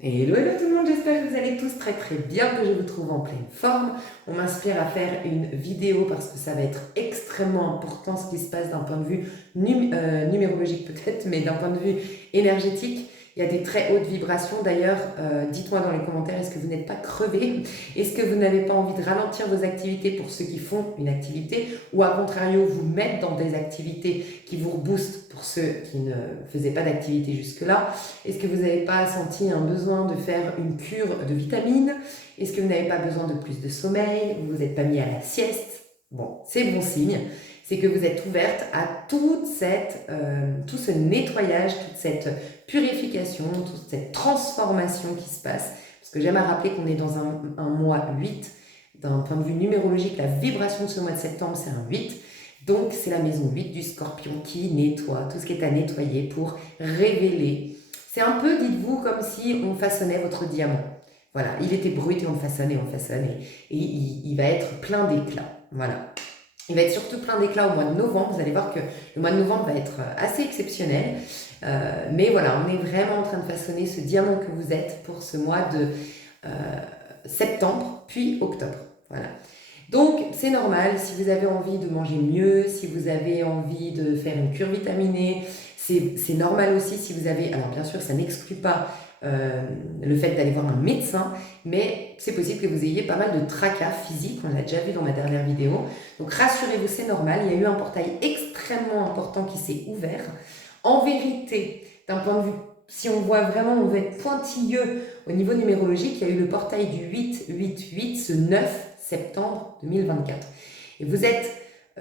Hello, hello tout le monde, j'espère que vous allez tous très très bien, que je vous trouve en pleine forme. On m'inspire à faire une vidéo parce que ça va être extrêmement important ce qui se passe d'un point de vue numérologique peut-être, mais d'un point de vue énergétique. Il y a des très hautes vibrations. D'ailleurs, dites-moi dans les commentaires, est-ce que vous n'êtes pas crevé? Est-ce que vous n'avez pas envie de ralentir vos activités pour ceux qui font une activité? Ou à contrario, vous mettre dans des activités qui vous reboostent pour ceux qui ne faisaient pas d'activité jusque-là? Est-ce que vous n'avez pas senti un besoin de faire une cure de vitamines? Est-ce que vous n'avez pas besoin de plus de sommeil? Vous vous êtes pas mis à la sieste? Bon, c'est bon signe. C'est que vous êtes ouverte à tout ce nettoyage, toute cette purification, toute cette transformation qui se passe. Parce que j'aime à rappeler qu'on est dans un mois 8. D'un point de vue numérologique, la vibration de ce mois de septembre, c'est un 8. Donc, c'est la maison 8 du Scorpion qui nettoie tout ce qui est à nettoyer pour révéler. C'est un peu, dites-vous, comme si on façonnait votre diamant. Voilà, il était brut et on le façonne et il va être plein d'éclat. Voilà. Il va être surtout plein d'éclat au mois de novembre. Vous allez voir que le mois de novembre va être assez exceptionnel. Mais voilà, on est vraiment en train de façonner ce diamant que vous êtes pour ce mois de septembre, puis octobre. Voilà. Donc, c'est normal, si vous avez envie de manger mieux, si vous avez envie de faire une cure vitaminée, c'est normal aussi si vous avez... Alors, bien sûr, ça n'exclut pas le fait d'aller voir un médecin, mais c'est possible que vous ayez pas mal de tracas physiques, on l'a déjà vu dans ma dernière vidéo. Donc, rassurez-vous, c'est normal, il y a eu un portail extrêmement important qui s'est ouvert. En vérité, d'un point de vue, si on voit vraiment, on veut être pointilleux au niveau numérologique, il y a eu le portail du 8-8-8, ce 9 septembre 2024. Et vous êtes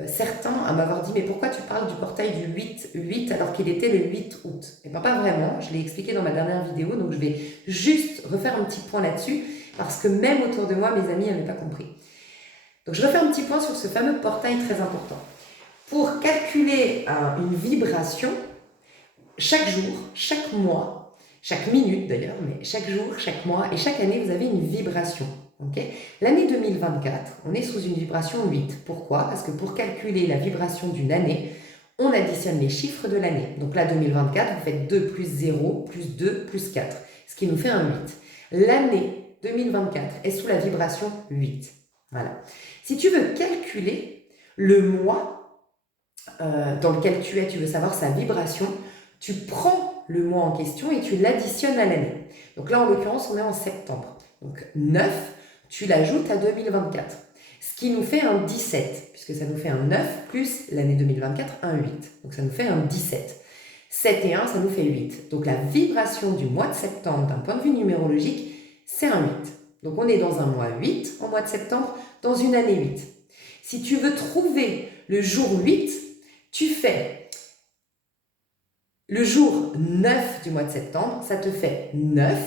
certains à m'avoir dit, mais pourquoi tu parles du portail du 8-8 alors qu'il était le 8 août? Et bien pas vraiment, je l'ai expliqué dans ma dernière vidéo, donc je vais juste refaire un petit point là-dessus, parce que même autour de moi, mes amis n'avaient pas compris. Donc je refais un petit point sur ce fameux portail très important. Pour calculer une vibration, chaque jour, chaque mois, chaque minute d'ailleurs, mais chaque jour, chaque mois et chaque année, vous avez une vibration. Okay. L'année 2024, on est sous une vibration 8. Pourquoi? Parce que pour calculer la vibration d'une année, on additionne les chiffres de l'année. Donc là, 2024, vous faites 2 plus 0, plus 2, plus 4, ce qui nous fait un 8. L'année 2024 est sous la vibration 8. Voilà. Si tu veux calculer le mois dans lequel tu veux savoir sa vibration, tu prends le mois en question et tu l'additionnes à l'année. Donc là, en l'occurrence, on est en septembre. Donc 9, tu l'ajoutes à 2024. Ce qui nous fait un 17, puisque ça nous fait un 9 plus l'année 2024, un 8. Donc ça nous fait un 17. 7 et 1, ça nous fait 8. Donc la vibration du mois de septembre, d'un point de vue numérologique, c'est un 8. Donc on est dans un mois 8 en mois de septembre, dans une année 8. Si tu veux trouver le jour 8, tu fais le jour 9 du mois de septembre, ça te fait 9,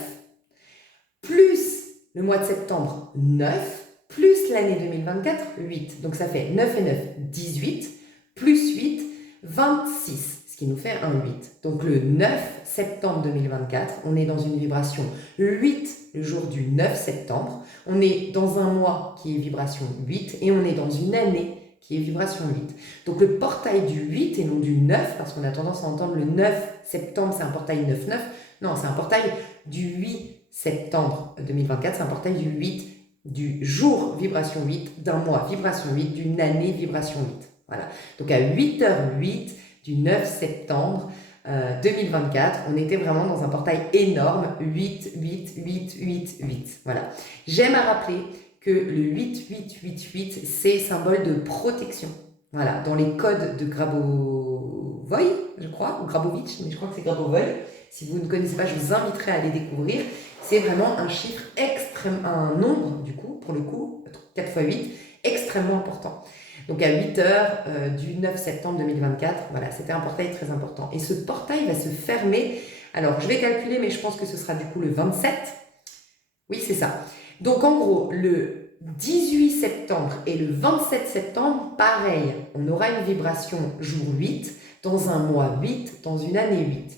plus le mois de septembre 9, plus l'année 2024 8. Donc ça fait 9 et 9, 18, plus 8, 26, ce qui nous fait un 8. Donc le 9 septembre 2024, on est dans une vibration 8 le jour du 9 septembre. On est dans un mois qui est vibration 8 et on est dans une année qui est vibration 8. Donc le portail du 8 et non du 9, parce qu'on a tendance à entendre le 9 septembre, c'est un portail 9-9. Non, c'est un portail du 8 septembre 2024, c'est un portail du 8, du jour vibration 8, d'un mois vibration 8, d'une année vibration 8. Voilà. Donc à 8h08 du 9 septembre 2024, on était vraiment dans un portail énorme, 8, 8, 8, 8, 8. Voilà. J'aime à rappeler que le 8, 8, 8, 8, c'est symbole de protection. Voilà, dans les codes de Grabovoi, je crois, ou Grabovitch, mais je crois que c'est Grabovoi. Si vous ne connaissez pas, je vous inviterai à aller découvrir. C'est vraiment un chiffre extrêmement, un nombre, du coup, pour le coup, 4 x 8, extrêmement important. Donc à 8h du 9 septembre 2024, voilà, c'était un portail très important. Et ce portail va se fermer, alors je vais calculer, mais je pense que ce sera du coup le 27. Oui, c'est ça. Donc en gros, le 18 septembre et le 27 septembre, pareil, on aura une vibration jour 8, dans un mois 8, dans une année 8.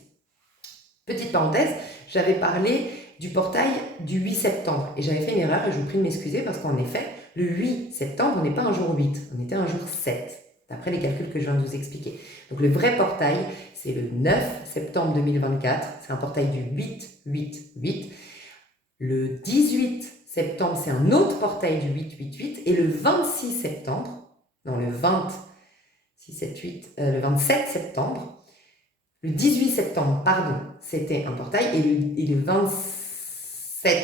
Petite parenthèse, j'avais parlé du portail du 8 septembre et j'avais fait une erreur et je vous prie de m'excuser parce qu'en effet, le 8 septembre, on n'est pas un jour 8, on était un jour 7, d'après les calculs que je viens de vous expliquer. Donc le vrai portail, c'est le 9 septembre 2024, c'est un portail du 8, 8, 8. Le 18 septembre, c'est un autre portail du 888. Et le 26 septembre, non, le 27 septembre, le 18 septembre, pardon, c'était un portail. Et le 27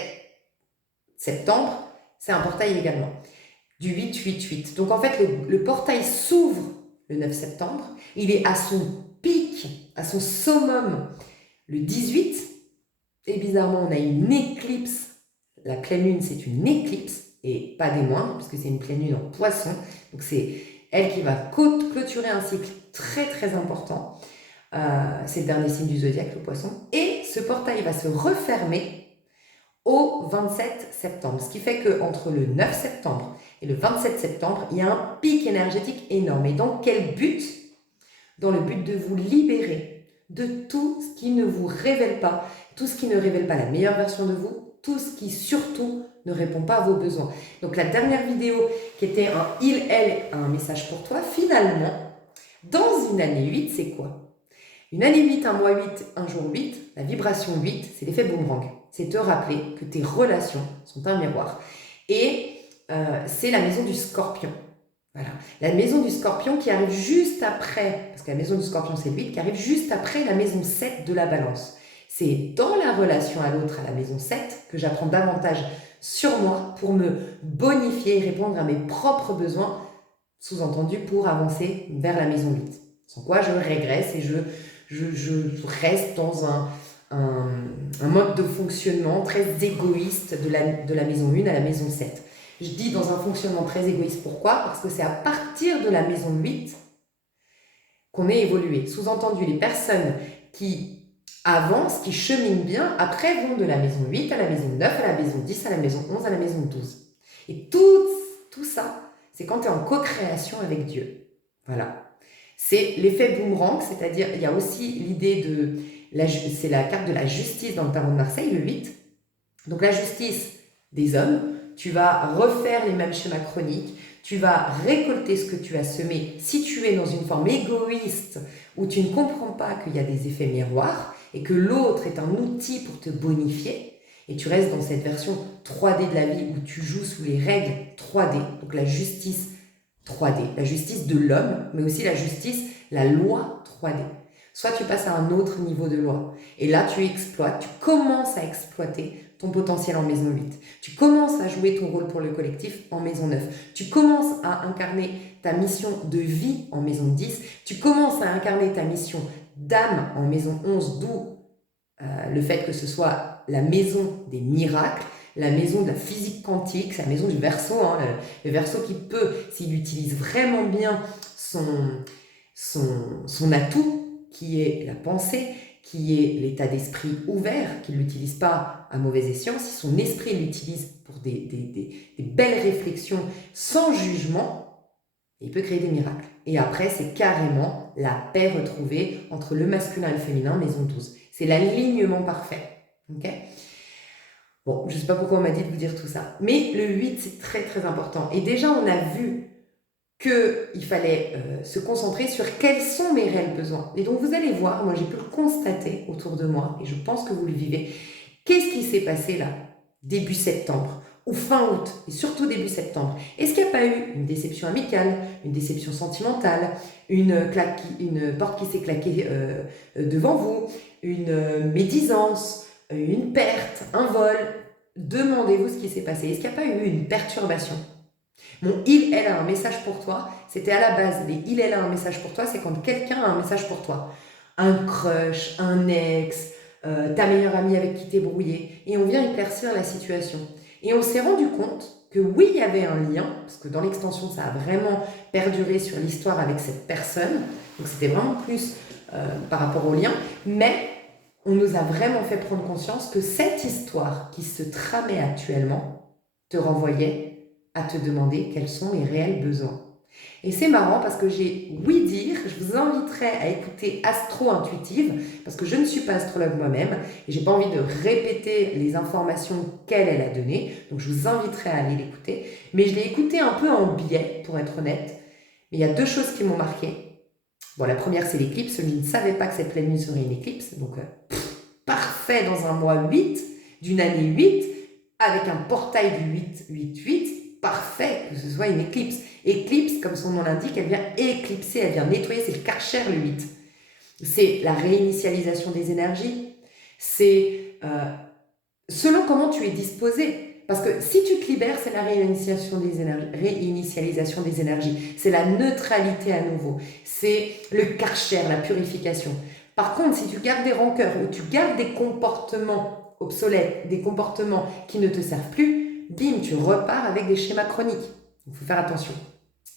septembre, c'est un portail également, du 888. Donc en fait, le portail s'ouvre le 9 septembre. Il est à son pic, à son summum, le 18. Et bizarrement, on a une éclipse. La pleine lune, c'est une éclipse, et pas des moindres, puisque c'est une pleine lune en poisson. Donc c'est elle qui va clôturer un cycle très très important. C'est le dernier signe du zodiaque, le poisson. Et ce portail va se refermer au 27 septembre. Ce qui fait qu'entre le 9 septembre et le 27 septembre, il y a un pic énergétique énorme. Et dans quel but? Dans le but de vous libérer de tout ce qui ne vous révèle pas, tout ce qui ne révèle pas la meilleure version de vous, tout ce qui surtout ne répond pas à vos besoins. Donc la dernière vidéo qui était un il, elle, un message pour toi, finalement, dans une année 8, c'est quoi? Une année 8, un mois 8, un jour 8, la vibration 8, c'est l'effet boomerang. C'est te rappeler que tes relations sont un miroir. Et c'est la maison du Scorpion. Voilà. La maison du Scorpion qui arrive juste après, parce que la maison du Scorpion c'est le 8, qui arrive juste après la maison 7 de la Balance. C'est dans la relation à l'autre, à la maison 7, que j'apprends davantage sur moi pour me bonifier et répondre à mes propres besoins, sous-entendu pour avancer vers la maison 8. Sans quoi je régresse et je reste dans un mode de fonctionnement très égoïste de la maison 1 à la maison 7. Je dis dans un fonctionnement très égoïste. Pourquoi? Parce que c'est à partir de la maison 8 qu'on est évolué. Sous-entendu, les personnes qui avancent, qui cheminent bien, après vont de la maison 8 à la maison 9, à la maison 10, à la maison 11, à la maison 12. Et tout ça, c'est quand tu es en co-création avec Dieu. Voilà. C'est l'effet boomerang, c'est-à-dire il y a aussi l'idée de... c'est la carte de la justice dans le tarot de Marseille, le 8. Donc la justice des hommes, tu vas refaire les mêmes schémas chroniques, tu vas récolter ce que tu as semé. Si tu es dans une forme égoïste où tu ne comprends pas qu'il y a des effets miroirs et que l'autre est un outil pour te bonifier, et tu restes dans cette version 3D de la vie où tu joues sous les règles 3D, donc la justice 3D, la justice de l'homme, mais aussi la justice, la loi 3D. Soit tu passes à un autre niveau de loi, et là tu exploites, tu commences à exploiter ton potentiel en maison 8. Tu commences à jouer ton rôle pour le collectif en maison 9. Tu commences à incarner ta mission de vie en maison 10. Tu commences à incarner ta mission d'âme en maison 11, d'où le fait que ce soit la maison des miracles, la maison de la physique quantique, c'est la maison du Verseau, hein, le Verseau qui peut, s'il utilise vraiment bien son atout, qui est la pensée, qui est l'état d'esprit ouvert, qu'il ne l'utilise pas à mauvais escient, si son esprit l'utilise pour des belles réflexions sans jugement, il peut créer des miracles. Et après, c'est carrément la paix retrouvée entre le masculin et le féminin, maison 12. C'est l'alignement parfait. Okay? Bon, je ne sais pas pourquoi on m'a dit de vous dire tout ça. Mais le 8, c'est très très important. Et déjà, on a vu qu'il fallait se concentrer sur quels sont mes réels besoins. Et donc, vous allez voir, moi j'ai pu le constater autour de moi, et je pense que vous le vivez. Qu'est-ce qui s'est passé là, début septembre, ou fin août, et surtout début septembre? Est-ce qu'il n'y a pas eu une déception amicale, une déception sentimentale, une porte qui s'est claquée devant vous, une médisance, une perte, un vol? Demandez-vous ce qui s'est passé. Est-ce qu'il n'y a pas eu une perturbation? Mon il, elle a un message pour toi, c'était à la base, les il, elle a un message pour toi, c'est quand quelqu'un a un message pour toi. Un crush, un ex, ta meilleure amie avec qui t'es brouillé, et on vient éclaircir la situation. Et on s'est rendu compte que oui, il y avait un lien, parce que dans l'extension, ça a vraiment perduré sur l'histoire avec cette personne, donc c'était vraiment plus par rapport au lien, mais on nous a vraiment fait prendre conscience que cette histoire qui se tramait actuellement te renvoyait à te demander quels sont les réels besoins. Et c'est marrant parce que j'ai oui dire, je vous inviterai à écouter Astro Intuitive, parce que je ne suis pas astrologue moi-même, et j'ai pas envie de répéter les informations qu'elle a données, donc je vous inviterai à aller l'écouter. Mais je l'ai écouté un peu en biais, pour être honnête, mais il y a deux choses qui m'ont marqué. Bon, la première, c'est l'éclipse. Je ne savais pas que cette pleine lune serait une éclipse, donc parfait dans un mois 8, d'une année 8, avec un portail du 8-8-8, parfait que ce soit une éclipse. Éclipse, comme son nom l'indique, elle vient éclipser, elle vient nettoyer, c'est le Karcher le 8. C'est la réinitialisation des énergies, c'est selon comment tu es disposé. Parce que si tu te libères, c'est la réinitialisation des énergies, c'est la neutralité à nouveau, c'est le Karcher, la purification. Par contre, si tu gardes des rancœurs ou tu gardes des comportements obsolètes, des comportements qui ne te servent plus, bim, tu repars avec des schémas chroniques. Il faut faire attention.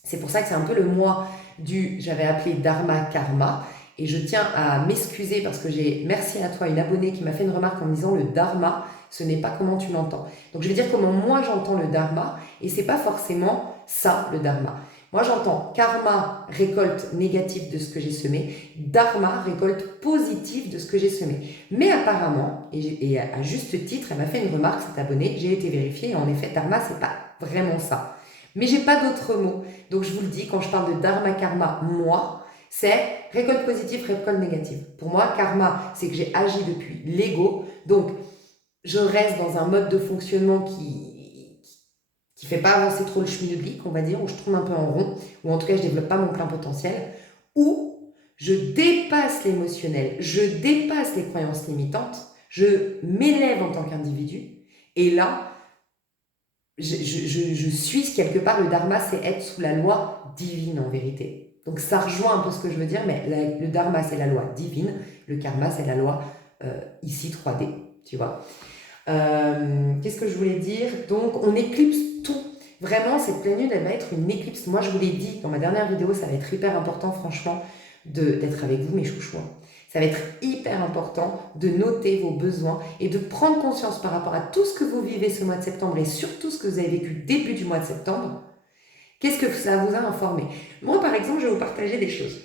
C'est pour ça que c'est un peu le mois j'avais appelé Dharma Karma. Et je tiens à m'excuser parce que merci à toi, une abonnée qui m'a fait une remarque en me disant le Dharma, ce n'est pas comment tu l'entends. Donc je vais dire comment moi j'entends le Dharma et c'est pas forcément ça le Dharma. Moi j'entends karma, récolte négative de ce que j'ai semé, Dharma, récolte positive de ce que j'ai semé. Mais apparemment, et à juste titre, elle m'a fait une remarque, cette abonnée, j'ai été vérifiée et en effet Dharma c'est pas vraiment ça. Mais j'ai pas d'autres mots. Donc je vous le dis, quand je parle de Dharma Karma, moi, c'est récolte positive, récolte négative. Pour moi, karma, c'est que j'ai agi depuis l'ego. Donc, je reste dans un mode de fonctionnement qui fait pas avancer trop le schmilblick, on va dire, où je tourne un peu en rond, ou en tout cas, je développe pas mon plein potentiel, ou je dépasse l'émotionnel, je dépasse les croyances limitantes, je m'élève en tant qu'individu, et là, je suis quelque part, le dharma, c'est être sous la loi divine en vérité. Donc ça rejoint un peu ce que je veux dire, mais le dharma, c'est la loi divine, le karma, c'est la loi ici 3D, tu vois. Qu'est-ce que je voulais dire? Donc on éclipse tout. Vraiment, cette pleine lune, elle va être une éclipse. Moi, je vous l'ai dit dans ma dernière vidéo, ça va être hyper important, franchement, d'être avec vous, mes chouchous. Ça va être hyper important de noter vos besoins et de prendre conscience par rapport à tout ce que vous vivez ce mois de septembre et surtout ce que vous avez vécu début du mois de septembre. Qu'est-ce que ça vous a informé? Moi, par exemple, je vais vous partager des choses.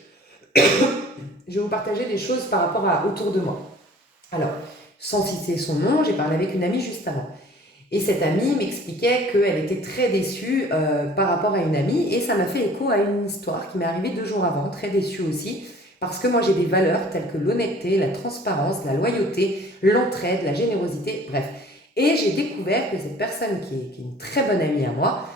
Je vais vous partager des choses par rapport à autour de moi. Alors, sans citer son nom, j'ai parlé avec une amie juste avant. Et cette amie m'expliquait qu'elle était très déçue par rapport à une amie. Et ça m'a fait écho à une histoire qui m'est arrivée 2 jours avant, très déçue aussi. Parce que moi, j'ai des valeurs telles que l'honnêteté, la transparence, la loyauté, l'entraide, la générosité, bref. Et j'ai découvert que cette personne qui est une très bonne amie à moi,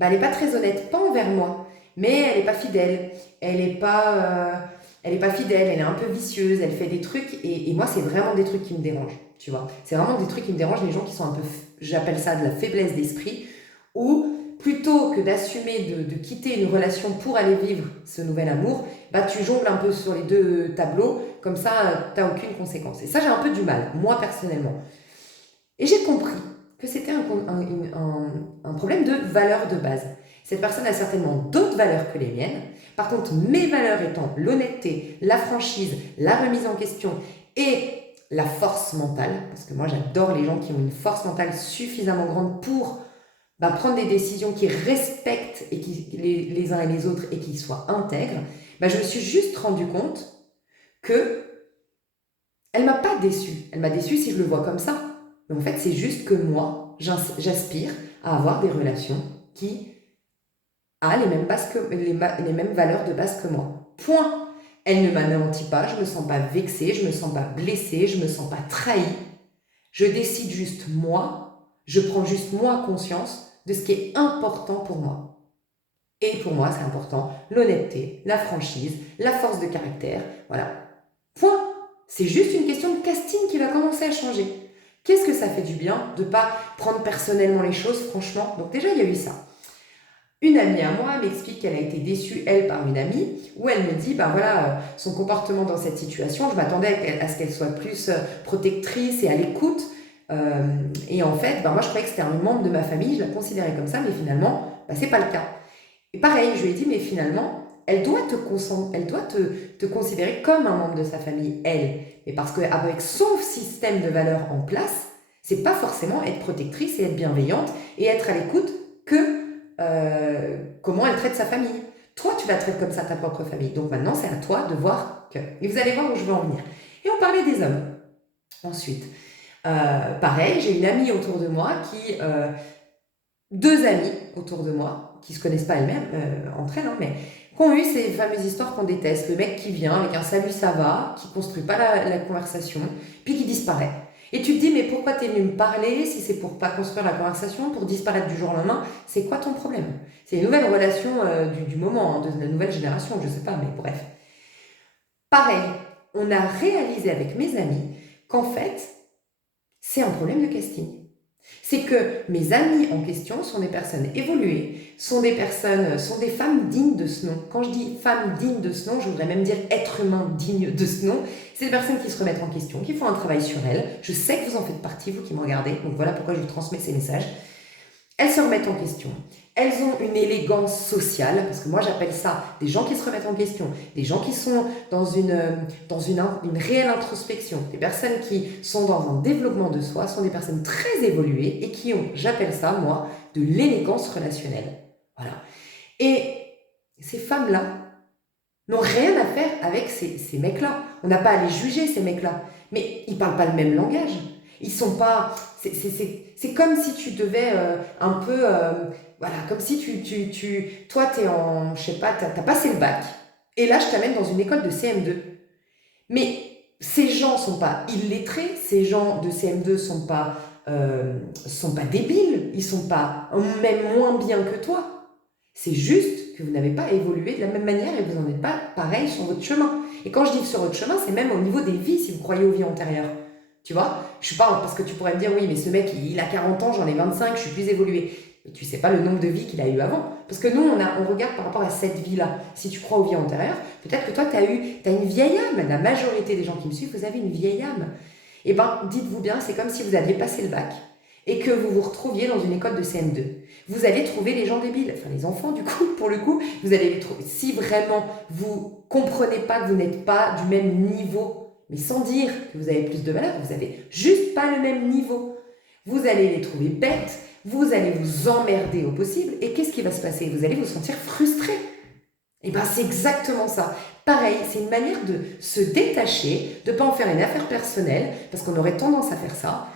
elle n'est pas très honnête, pas envers moi, mais elle n'est pas fidèle. Elle n'est pas fidèle, elle est un peu vicieuse, elle fait des trucs. Et moi, c'est vraiment des trucs qui me dérangent, tu vois. C'est vraiment des trucs qui me dérangent, les gens qui sont un peu, j'appelle ça de la faiblesse d'esprit, où plutôt que d'assumer de quitter une relation pour aller vivre ce nouvel amour, tu jongles un peu sur les 2 tableaux, comme ça, tu n'as aucune conséquence. Et ça, j'ai un peu du mal, moi personnellement. Et j'ai compris que c'était un problème de valeur de base. Cette personne a certainement d'autres valeurs que les miennes. Par contre, mes valeurs étant l'honnêteté, la franchise, la remise en question et la force mentale, parce que moi j'adore les gens qui ont une force mentale suffisamment grande pour prendre des décisions qui respectent et les uns et les autres et qui soient intègres, je me suis juste rendu compte que elle m'a pas déçue. Elle m'a déçue si je le vois comme ça. Mais en fait, c'est juste que moi, j'aspire à avoir des relations qui ont les mêmes valeurs de base que moi. Point. Elle ne m'anéantit pas, je ne me sens pas vexée, je ne me sens pas blessée, je ne me sens pas trahie. Je décide juste moi, je prends juste moi conscience de ce qui est important pour moi. Et pour moi, c'est important l'honnêteté, la franchise, la force de caractère. Voilà. Point. C'est juste une question de casting qui va commencer à changer. Qu'est-ce que ça fait du bien de ne pas prendre personnellement les choses, franchement? Donc déjà, il y a eu ça. Une amie à moi m'explique qu'elle a été déçue, elle, par une amie, où elle me dit, son comportement dans cette situation, je m'attendais à ce qu'elle soit plus protectrice et à l'écoute. Et en fait, moi, je croyais que c'était un membre de ma famille, je la considérais comme ça, mais finalement, c'est pas le cas. Et pareil, je lui ai dit, mais finalement, elle doit te considérer comme un membre de sa famille, elle. Mais parce qu'avec son système de valeurs en place, c'est pas forcément être protectrice et être bienveillante et être à l'écoute que comment elle traite sa famille. Toi, tu la traites comme ça, ta propre famille. Donc maintenant, c'est à toi de voir que. Et vous allez voir où je veux en venir. Et on parlait des hommes. Ensuite, pareil, j'ai une amie autour de moi qui... 2 amies autour de moi, qui ne se connaissent pas elles-mêmes, entre elles, mais qui ont eu ces fameuses histoires qu'on déteste. Le mec qui vient avec un salut ça va, qui ne construit pas la conversation, puis qui disparaît. Et tu te dis, mais pourquoi tu es venu me parler si c'est pour pas construire la conversation, pour disparaître du jour au lendemain? C'est quoi ton problème? C'est une nouvelle relation du moment, hein, de la nouvelle génération, je sais pas, mais bref. Pareil, on a réalisé avec mes amis qu'en fait, c'est un problème de casting. C'est que mes amis en question sont des personnes évoluées, sont des femmes dignes de ce nom. Quand je dis femmes dignes de ce nom, je voudrais même dire être humain digne de ce nom. C'est des personnes qui se remettent en question, qui font un travail sur elles. Je sais que vous en faites partie, vous qui me regardez, donc voilà pourquoi je vous transmets ces messages. Elles se remettent en question. Elles ont une élégance sociale, parce que moi j'appelle ça des gens qui se remettent en question, des gens qui sont dans une réelle introspection, des personnes qui sont dans un développement de soi, sont des personnes très évoluées et qui ont, j'appelle ça moi, de l'élégance relationnelle. Voilà. Et ces femmes-là n'ont rien à faire avec ces mecs-là. On n'a pas à les juger, ces mecs-là. Mais ils ne parlent pas le même langage. Ils sont pas... C'est comme si tu devais un peu... voilà, comme si toi, t'es en... Je sais pas, t'as passé le bac. Et là, je t'amène dans une école de CM2. Mais ces gens sont pas illettrés. Ces gens de CM2 sont pas débiles. Ils sont pas même moins bien que toi. C'est juste que vous n'avez pas évolué de la même manière et vous n'en êtes pas pareil sur votre chemin. Et quand je dis sur votre chemin, c'est même au niveau des vies, si vous croyez aux vies antérieures. Tu vois, je suis pas, parce que tu pourrais me dire, oui, mais ce mec, il a 40 ans, j'en ai 25, je suis plus évolué. Mais tu sais pas le nombre de vies qu'il a eu avant. Parce que nous, on regarde par rapport à cette vie-là. Si tu crois aux vies antérieures, peut-être que toi, tu as une vieille âme. La majorité des gens qui me suivent, vous avez une vieille âme. Eh bien, dites-vous bien, c'est comme si vous aviez passé le bac et que vous vous retrouviez dans une école de CM2. Vous allez trouver les gens débiles, enfin les enfants du coup, pour le coup, vous allez les trouver. Si vraiment vous comprenez pas que vous n'êtes pas du même niveau, mais sans dire que vous avez plus de valeur, vous avez juste pas le même niveau. Vous allez les trouver bêtes, vous allez vous emmerder au possible, et qu'est-ce qui va se passer? Vous allez vous sentir frustré. Et bien c'est exactement ça. Pareil, c'est une manière de se détacher, de ne pas en faire une affaire personnelle, parce qu'on aurait tendance à faire ça.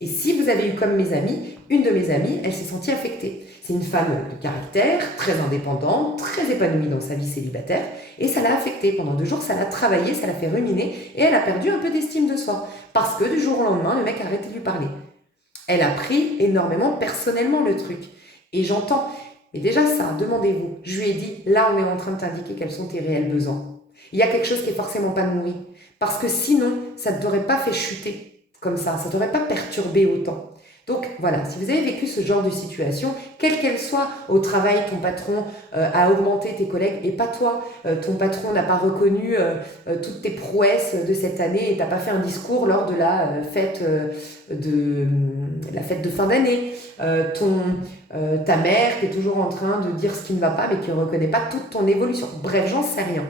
Et si vous avez eu comme mes amis, une de mes amies, elle s'est sentie affectée. C'est une femme de caractère, très indépendante, très épanouie dans sa vie célibataire, et ça l'a affectée. Pendant 2 jours, ça l'a travaillé, ça l'a fait ruminer, et elle a perdu un peu d'estime de soi. Parce que du jour au lendemain, le mec a arrêté de lui parler. Elle a pris énormément personnellement le truc. Et j'entends, mais déjà ça, demandez-vous. Je lui ai dit, là on est en train de t'indiquer quels sont tes réels besoins. Il y a quelque chose qui est forcément pas nourri. Parce que sinon, ça ne t'aurait pas fait chuter comme ça ne t'aurait pas perturbé autant. Donc voilà, si vous avez vécu ce genre de situation, quelle qu'elle soit, au travail, ton patron a augmenté tes collègues et pas toi, ton patron n'a pas reconnu toutes tes prouesses de cette année et t'as pas fait un discours lors de la fête de fin d'année, ta mère qui est toujours en train de dire ce qui ne va pas mais qui ne reconnaît pas toute ton évolution. Bref, j'en sais rien.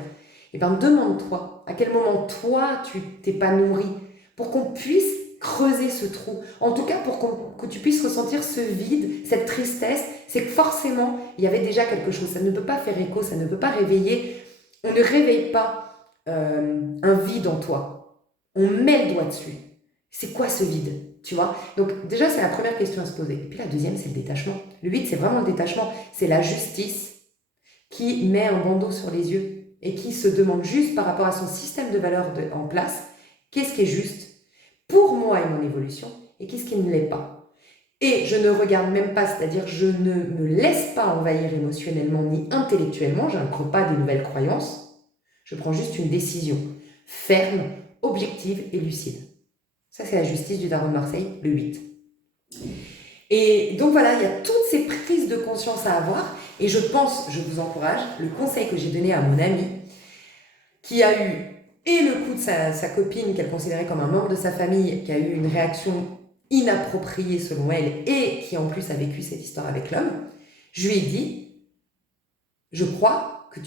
Et bien demande-toi à quel moment toi tu t'es pas nourri pour qu'on puisse creuser ce trou. En tout cas, pour que tu puisses ressentir ce vide, cette tristesse, c'est que forcément, il y avait déjà quelque chose. Ça ne peut pas faire écho, ça ne peut pas réveiller. On ne réveille pas un vide en toi. On met le doigt dessus. C'est quoi ce vide? Tu vois? Donc déjà, c'est la première question à se poser. Et puis la deuxième, c'est le détachement. Le vide, c'est vraiment le détachement. C'est la justice qui met un bandeau sur les yeux et qui se demande juste par rapport à son système de valeurs en place, qu'est-ce qui est juste pour moi et mon évolution, et qu'est-ce qui ne l'est pas. Et je ne regarde même pas, c'est-à-dire je ne me laisse pas envahir émotionnellement ni intellectuellement, je n'inclus pas des nouvelles croyances, je prends juste une décision ferme, objective et lucide. Ça, c'est la justice du Tarot de Marseille, le 8. Et donc voilà, il y a toutes ces prises de conscience à avoir, et je vous encourage, le conseil que j'ai donné à mon ami, qui a eu et le coup de sa copine qu'elle considérait comme un membre de sa famille, qui a eu une réaction inappropriée selon elle, et qui en plus a vécu cette histoire avec l'homme, je lui ai dit, je crois que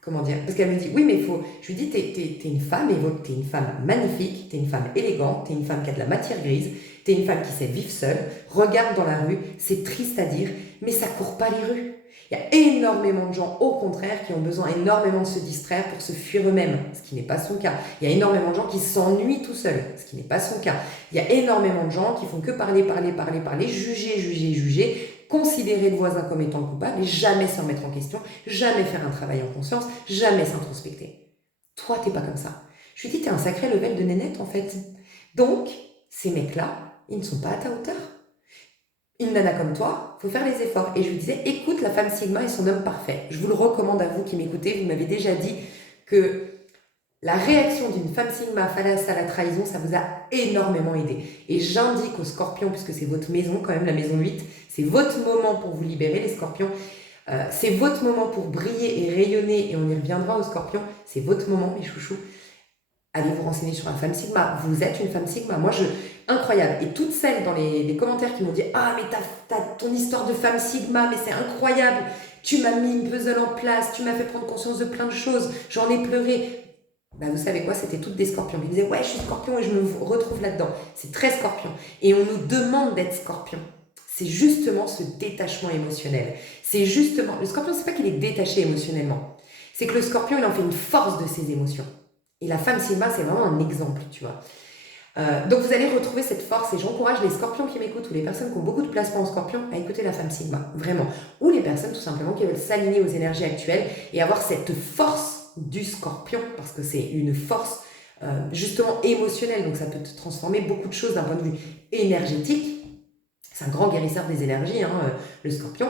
comment dire, parce qu'elle me dit, oui mais il faut, je lui ai dit, t'es une femme, t'es une femme magnifique, t'es une femme élégante, t'es une femme qui a de la matière grise, t'es une femme qui sait vivre seule, regarde dans la rue, c'est triste à dire, mais ça court pas les rues. Il y a énormément de gens, au contraire, qui ont besoin énormément de se distraire pour se fuir eux-mêmes, ce qui n'est pas son cas. Il y a énormément de gens qui s'ennuient tout seuls, ce qui n'est pas son cas. Il y a énormément de gens qui font que parler, juger, considérer le voisin comme étant coupable et jamais se remettre en question, jamais faire un travail en conscience, jamais s'introspecter. Toi, t'es pas comme ça. Je lui dis, t'es un sacré level de nénette, en fait. Donc, ces mecs-là, ils ne sont pas à ta hauteur. Une nana comme toi, il faut faire les efforts. Et je lui disais, écoute la femme Sigma et son homme parfait. Je vous le recommande à vous qui m'écoutez. Vous m'avez déjà dit que la réaction d'une femme Sigma face à la trahison, ça vous a énormément aidé. Et j'indique aux scorpions, puisque c'est votre maison quand même, la maison 8, c'est votre moment pour vous libérer les scorpions. C'est votre moment pour briller et rayonner, et on y reviendra aux scorpions. C'est votre moment, mes chouchous. Allez vous renseigner sur un femme Sigma. Vous êtes une femme Sigma. Moi, incroyable. Et toutes celles dans les commentaires qui m'ont dit « Ah, mais t'as ton histoire de femme Sigma, mais c'est incroyable. Tu m'as mis une puzzle en place, tu m'as fait prendre conscience de plein de choses. J'en ai pleuré. » Ben, vous savez quoi, c'était toutes des scorpions. Ils disaient « Ouais, je suis scorpion et je me retrouve là-dedans. » C'est très scorpion. Et on nous demande d'être scorpion. C'est justement ce détachement émotionnel. C'est justement... Le scorpion, c'est pas qu'il est détaché émotionnellement. C'est que le scorpion, il en fait une force de ses émotions. Et la femme Sigma, c'est vraiment un exemple, tu vois. Donc vous allez retrouver cette force et j'encourage les scorpions qui m'écoutent ou les personnes qui ont beaucoup de placements en scorpion à écouter la femme Sigma, vraiment. Ou les personnes tout simplement qui veulent s'aligner aux énergies actuelles et avoir cette force du scorpion, parce que c'est une force justement émotionnelle, donc ça peut te transformer beaucoup de choses d'un point de vue énergétique. C'est un grand guérisseur des énergies, hein, le scorpion.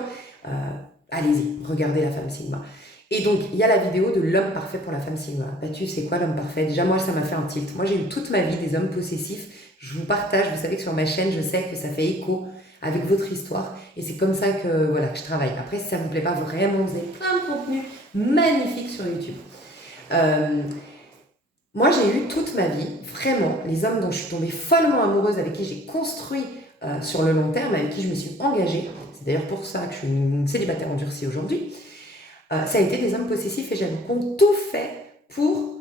Allez-y, regardez la femme Sigma. Et donc, il y a la vidéo de l'homme parfait pour la femme Sigma. Bah, tu sais quoi, l'homme parfait? Déjà, moi, ça m'a fait un tilt. Moi, j'ai eu toute ma vie des hommes possessifs. Je vous partage, vous savez que sur ma chaîne, je sais que ça fait écho avec votre histoire. Et c'est comme ça que, voilà, que je travaille. Après, si ça ne vous plaît pas vraiment, vous avez plein de contenus magnifiques sur YouTube. Moi, j'ai eu toute ma vie, vraiment, les hommes dont je suis tombée follement amoureuse, avec qui j'ai construit sur le long terme, avec qui je me suis engagée. C'est d'ailleurs pour ça que je suis une célibataire endurcie aujourd'hui. Ça a été des hommes possessifs et jaloux qui ont tout fait pour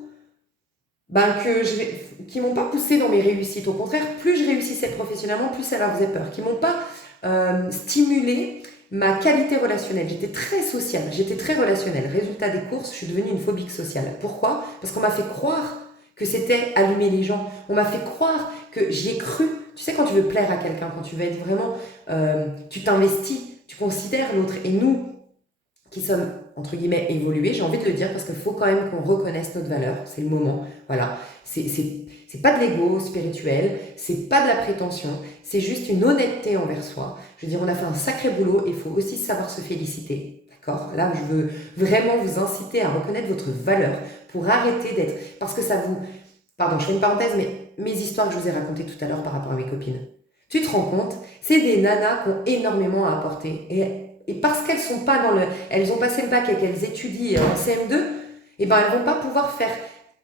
qui m'ont pas poussé dans mes réussites. Au contraire, plus je réussissais professionnellement, plus ça leur faisait peur. Qui m'ont pas stimulé ma qualité relationnelle. J'étais très sociale, j'étais très relationnelle. Résultat des courses, je suis devenue une phobique sociale. Pourquoi? Parce qu'on m'a fait croire que c'était allumer les gens. On m'a fait croire que j'y ai cru. Tu sais, quand tu veux plaire à quelqu'un, quand tu veux être vraiment... tu t'investis, tu considères l'autre. Et nous, qui sommes, entre guillemets, évolués, j'ai envie de le dire, parce qu'il faut quand même qu'on reconnaisse notre valeur, c'est le moment, voilà. C'est pas de l'ego spirituel, c'est pas de la prétention, c'est juste une honnêteté envers soi. Je veux dire, on a fait un sacré boulot, et il faut aussi savoir se féliciter, d'accord? Là, je veux vraiment vous inciter à reconnaître votre valeur, pour arrêter d'être... Parce que ça vous... Pardon, je fais une parenthèse, mais mes histoires que je vous ai racontées tout à l'heure par rapport à mes copines, tu te rends compte, c'est des nanas qui ont énormément à apporter, et parce qu'elles sont pas elles ont passé le bac et qu'elles étudient en CM2, et ben elles vont pas pouvoir faire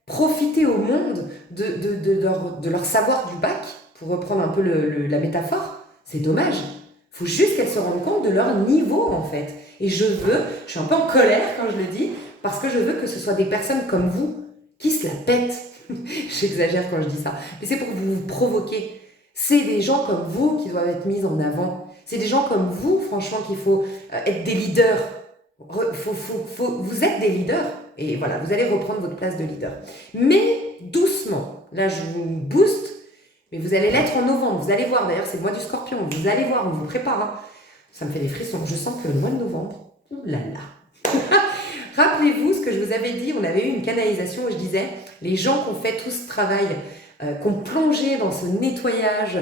profiter au monde de leur savoir du bac, pour reprendre un peu la métaphore. C'est dommage. Faut juste qu'elles se rendent compte de leur niveau en fait. Et je suis un peu en colère quand je le dis, parce que je veux que ce soit des personnes comme vous qui se la pètent. J'exagère quand je dis ça, mais c'est pour que vous vous provoquez. C'est des gens comme vous qui doivent être mis en avant. C'est des gens comme vous, franchement, qu'il faut être des leaders. Vous êtes des leaders. Et voilà, vous allez reprendre votre place de leader. Mais doucement. Là, je vous booste. Mais vous allez l'être en novembre. Vous allez voir. D'ailleurs, c'est le mois du scorpion. Vous allez voir, on vous prépare. Hein. Ça me fait des frissons. Je sens que le mois de novembre, oulala. Rappelez-vous ce que je vous avais dit. On avait eu une canalisation où je disais, les gens qui ont fait tout ce travail, qu'on plongeait dans ce nettoyage,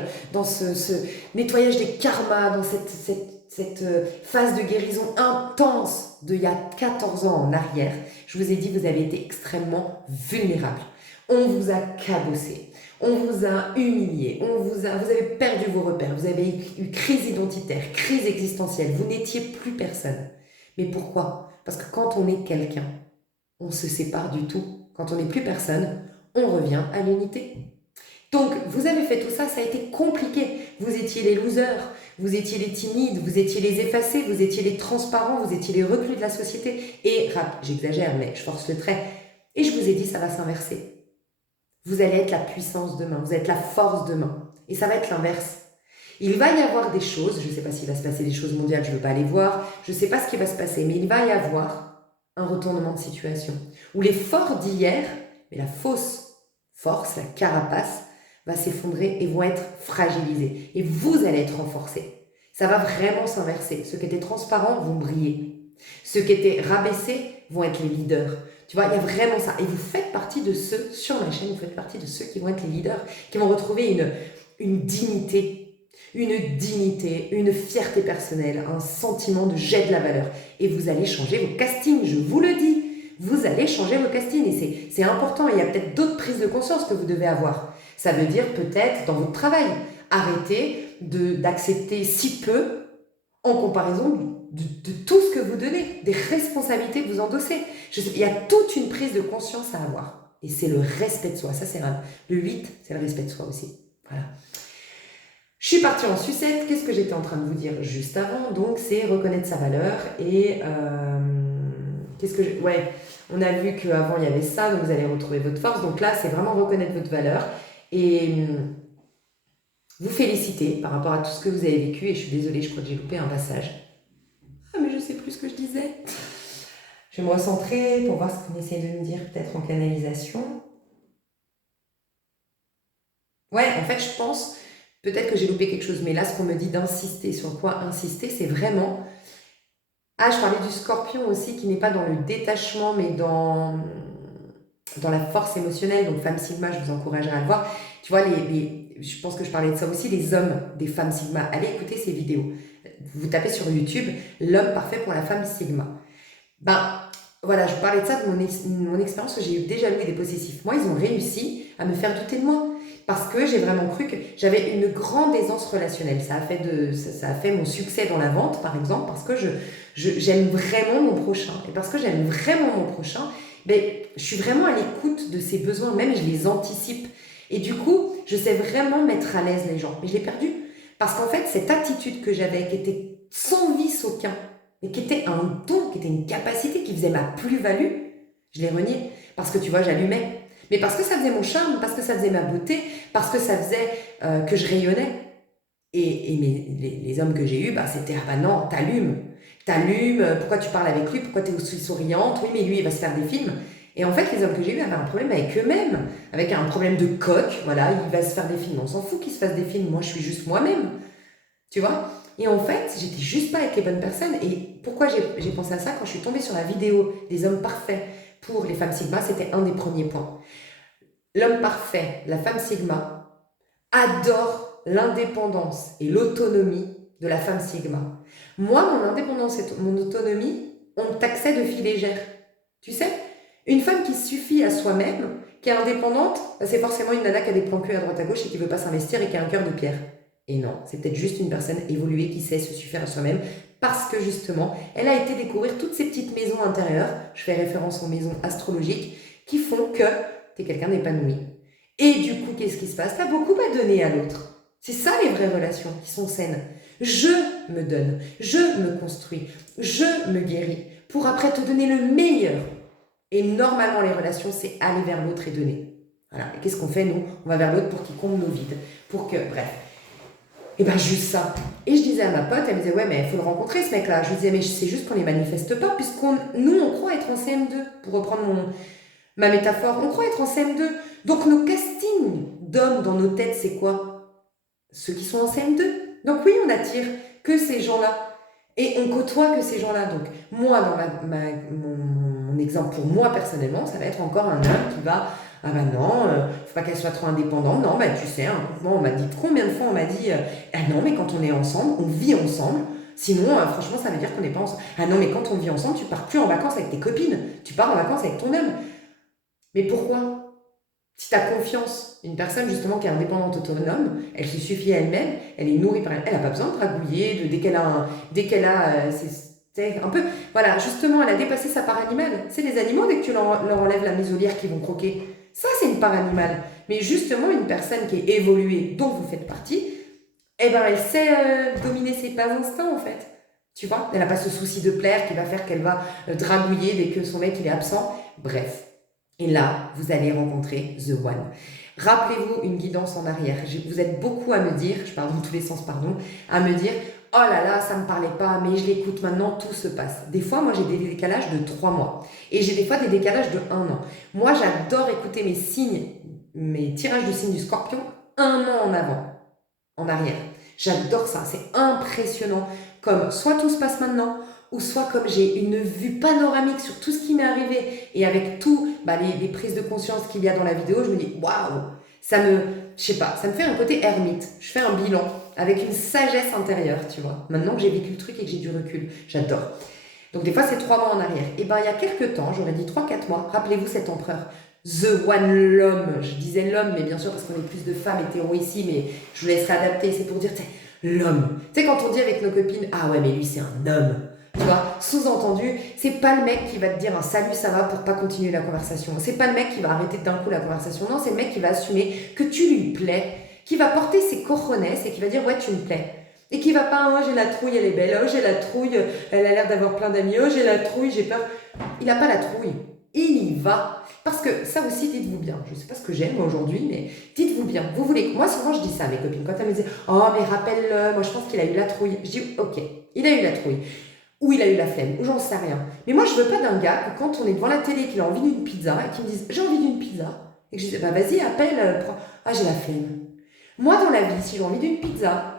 nettoyage des karmas, dans cette phase de guérison intense d'il y a 14 ans en arrière. Je vous ai dit, vous avez été extrêmement vulnérable. On vous a cabossé, on vous a humilié, vous avez perdu vos repères, vous avez eu crise identitaire, crise existentielle, vous n'étiez plus personne. Mais pourquoi? Parce que quand on est quelqu'un, on se sépare du tout. Quand on n'est plus personne, on revient à l'unité. Donc, vous avez fait tout ça, ça a été compliqué. Vous étiez les losers, vous étiez les timides, vous étiez les effacés, vous étiez les transparents, vous étiez les reclus de la société. Et, j'exagère, mais je force le trait. Et je vous ai dit, ça va s'inverser. Vous allez être la puissance demain, vous êtes la force demain. Et ça va être l'inverse. Il va y avoir des choses, je ne sais pas s'il va se passer des choses mondiales, je ne veux pas aller voir, je ne sais pas ce qui va se passer, mais il va y avoir un retournement de situation. Où les forts d'hier, mais la fausse force, la carapace, va s'effondrer et vont être fragilisés. Et vous allez être renforcés. Ça va vraiment s'inverser. Ceux qui étaient transparents vont briller. Ceux qui étaient rabaissés vont être les leaders. Tu vois, il y a vraiment ça. Et vous faites partie de ceux, sur ma chaîne, vous faites partie de ceux qui vont être les leaders, qui vont retrouver une dignité, une fierté personnelle, un sentiment de j'ai de la valeur. Et vous allez changer vos castings, je vous le dis. Vous allez changer vos castings et c'est important. Il y a peut-être d'autres prises de conscience que vous devez avoir. Ça veut dire peut-être dans votre travail, arrêtez d'accepter si peu en comparaison de tout ce que vous donnez, des responsabilités que vous endossez. Il y a toute une prise de conscience à avoir. Et c'est le respect de soi. Ça, c'est le 8, c'est le respect de soi aussi. Voilà. Je suis partie en sucette. Qu'est-ce que j'étais en train de vous dire juste avant? Donc, c'est reconnaître sa valeur. Et ouais, on a vu qu'avant, il y avait ça. Donc, vous allez retrouver votre force. Donc là, c'est vraiment reconnaître votre valeur. Et vous féliciter par rapport à tout ce que vous avez vécu. Et je suis désolée, je crois que j'ai loupé un passage. Ah, mais je sais plus ce que je disais. Je vais me recentrer pour voir ce qu'on essaie de me dire peut-être en canalisation. Ouais, en fait, je pense, peut-être que j'ai loupé quelque chose, mais là, ce qu'on me dit d'insister, sur quoi insister, c'est vraiment... Ah, je parlais du scorpion aussi, qui n'est pas dans le détachement, mais dans la force émotionnelle. Donc, femme sigma, je vous encouragerai à le voir. Tu vois, je pense que je parlais de ça aussi, les hommes des femmes sigma. Allez écouter ces vidéos. Vous tapez sur YouTube, l'homme parfait pour la femme sigma. Ben, voilà, je parlais de ça, de mon expérience, que j'ai déjà eu des possessifs. Moi, ils ont réussi à me faire douter de moi. Parce que j'ai vraiment cru que j'avais une grande aisance relationnelle. Ça a fait mon succès dans la vente, par exemple, parce que j'aime vraiment mon prochain. Et parce que j'aime vraiment mon prochain, ben, je suis vraiment à l'écoute de ses besoins, même je les anticipe. Et du coup, je sais vraiment mettre à l'aise les gens. Mais je l'ai perdu. Parce qu'en fait, cette attitude que j'avais, qui était sans vice aucun, mais qui était un don, qui était une capacité, qui faisait ma plus-value, je l'ai reniée. Parce que tu vois, j'allumais. Mais parce que ça faisait mon charme, parce que ça faisait ma beauté, parce que ça faisait que je rayonnais. Et les hommes que j'ai eus, bah, c'était « Ah bah non, t'allumes, pourquoi tu parles avec lui, pourquoi t'es aussi souriante, oui mais lui il va se faire des films ». Et en fait, les hommes que j'ai eus avaient un problème avec eux-mêmes, avec un problème de coq, voilà, il va se faire des films. On s'en fout qu'il se fasse des films, moi je suis juste moi-même, tu vois. Et en fait, j'étais juste pas avec les bonnes personnes. Et pourquoi j'ai pensé à ça? Quand je suis tombée sur la vidéo des hommes parfaits pour les femmes sigma, c'était un des premiers points. L'homme parfait, la femme sigma, adore l'indépendance et l'autonomie de la femme sigma. Moi, mon indépendance et mon autonomie, on me taxait de fille légère. Tu sais, une femme qui suffit à soi-même, qui est indépendante, c'est forcément une nana qui a des plans cul à droite à gauche et qui veut pas s'investir et qui a un cœur de pierre. Et non, c'est peut-être juste une personne évoluée qui sait se suffire à soi-même parce que justement, elle a été découvrir toutes ces petites maisons intérieures, je fais référence aux maisons astrologiques, qui font que tu es quelqu'un d'épanoui. Et du coup, qu'est-ce qui se passe? Tu as beaucoup à donner à l'autre. C'est ça les vraies relations qui sont saines. Je me donne, je me construis, je me guéris pour après te donner le meilleur. Et normalement, les relations, c'est aller vers l'autre et donner. Voilà. Et qu'est-ce qu'on fait, nous? On va vers l'autre pour qu'il comble nos vides. Pour que, bref. Et ben juste ça. Et je disais à ma pote, elle me disait, ouais, mais il faut le rencontrer, ce mec-là. Je lui disais, mais c'est juste qu'on les manifeste pas, nous, on croit être en CM2, pour reprendre ma métaphore. On croit être en CM2. Donc, nos castings d'hommes dans nos têtes, c'est quoi? Ceux qui sont en CM2. Donc, oui, on attire que ces gens-là. Et on côtoie que ces gens-là. Donc, moi, dans mon exemple, pour moi, personnellement, ça va être encore un homme qui va... Ah bah non, faut pas qu'elle soit trop indépendante. Non, bah tu sais, on m'a dit, combien de fois on m'a dit, ah non, mais quand on est ensemble, on vit ensemble. Sinon, franchement, ça veut dire qu'on n'est pas ensemble. Ah non, mais quand on vit ensemble, tu pars plus en vacances avec tes copines. Tu pars en vacances avec ton homme. Mais pourquoi? Si tu as confiance, une personne justement qui est indépendante, autonome, elle se suffit à elle-même, elle est nourrie par elle, elle n'a pas besoin de dragouiller, dès qu'elle a c'est un peu, voilà, justement, elle a dépassé sa part animale. C'est les animaux, dès que tu leur enlèves la muselière, qui vont croquer. Ça, c'est une part animale. Mais justement, une personne qui est évoluée, dont vous faites partie, eh ben, elle sait dominer ses pas instincts, en fait. Tu vois, elle n'a pas ce souci de plaire qui va faire qu'elle va dragouiller dès que son mec il est absent. Bref. Et là, vous allez rencontrer The One. Rappelez-vous une guidance en arrière. Vous êtes beaucoup à me dire, je parle dans tous les sens, pardon, à me dire, oh là là, ça ne me parlait pas, mais je l'écoute maintenant, tout se passe. Des fois, moi, j'ai des décalages de 3 mois. Et j'ai des fois des décalages de 1 an. Moi, j'adore écouter mes signes, mes tirages de signes du scorpion, 1 an en avant, en arrière. J'adore ça, c'est impressionnant comme soit tout se passe maintenant, ou soit comme j'ai une vue panoramique sur tout ce qui m'est arrivé, et avec tout, les prises de conscience qu'il y a dans la vidéo, je me dis, waouh, je sais pas, ça me fait un côté ermite. Je fais un bilan avec une sagesse intérieure, tu vois. Maintenant que j'ai vécu le truc et que j'ai du recul, j'adore. Donc des fois, c'est 3 mois en arrière. Et il y a quelques temps, j'aurais dit 3-4 mois, rappelez-vous cet empereur, The One, l'homme. Je disais l'homme, mais bien sûr, parce qu'on est plus de femmes hétéros ici, mais je vous laisserai adapter. C'est pour dire, tu sais, l'homme. Tu sais, quand on dit avec nos copines, ah ouais, mais lui, c'est un homme. Tu vois, sous-entendu, c'est pas le mec qui va te dire un salut, ça va pour pas continuer la conversation. C'est pas le mec qui va arrêter d'un coup la conversation. Non, c'est le mec qui va assumer que tu lui plais, qui va porter ses cojones et qui va dire ouais, tu me plais. Et qui va pas, oh, j'ai la trouille, elle est belle, oh, j'ai la trouille, elle a l'air d'avoir plein d'amis, oh, j'ai la trouille, j'ai peur. Il a pas la trouille. Il y va. Parce que ça aussi, dites-vous bien, je sais pas ce que j'aime aujourd'hui, mais dites-vous bien, vous voulez. Moi, souvent, je dis ça à mes copines. Quand elles me disent, oh, mais rappelle-le, moi, je pense qu'il a eu la trouille. Je dis, ok, il a eu la trouille. Ou il a eu la flemme, ou j'en sais rien. Mais moi, je veux pas d'un gars que quand on est devant la télé, qu'il a envie d'une pizza, et qu'il me dise, j'ai envie d'une pizza, et que je dis, vas-y, appelle, prends. Ah, j'ai la flemme. Moi, dans la vie, si j'ai envie d'une pizza,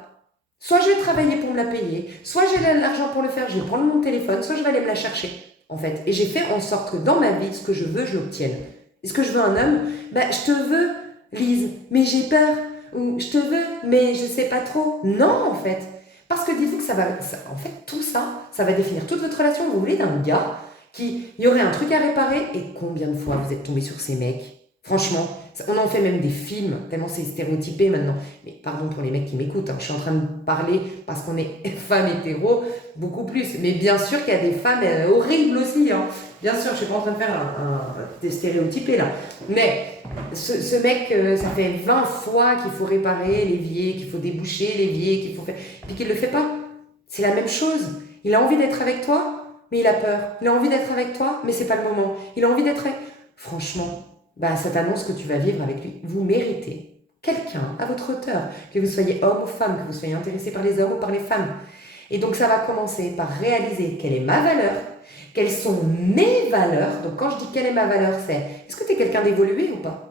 soit je vais travailler pour me la payer, soit j'ai l'argent pour le faire, je vais prendre mon téléphone, soit je vais aller me la chercher, en fait. Et j'ai fait en sorte que dans ma vie, ce que je veux, je l'obtienne. Est-ce que je veux un homme? Je te veux, Lise, mais j'ai peur. Ou je te veux, mais je sais pas trop. Non, en fait. Parce que dites-vous que en fait, tout ça, ça va définir toute votre relation. Vous voulez d'un gars il y aurait un truc à réparer, et combien de fois vous êtes tombé sur ces mecs? Franchement, on en fait même des films, tellement c'est stéréotypé maintenant. Mais pardon pour les mecs qui m'écoutent, je suis en train de parler parce qu'on est femmes hétéros, beaucoup plus. Mais bien sûr qu'il y a des femmes horribles aussi. Bien sûr, je suis pas en train de faire des stéréotypés là. Mais ce mec, ça fait 20 fois qu'il faut réparer l'évier, qu'il faut déboucher l'évier, qu'il faut faire... Puis qu'il le fait pas. C'est la même chose. Il a envie d'être avec toi, mais il a peur. Il a envie d'être avec toi, mais c'est pas le moment. Il a envie d'être avec... Franchement, ça t'annonce que tu vas vivre avec lui. Vous méritez quelqu'un à votre hauteur, que vous soyez homme ou femme, que vous soyez intéressé par les hommes ou par les femmes. Et donc ça va commencer par réaliser quelle est ma valeur, quelles sont mes valeurs. Donc quand je dis quelle est ma valeur, c'est est-ce que tu es quelqu'un d'évolué ou pas?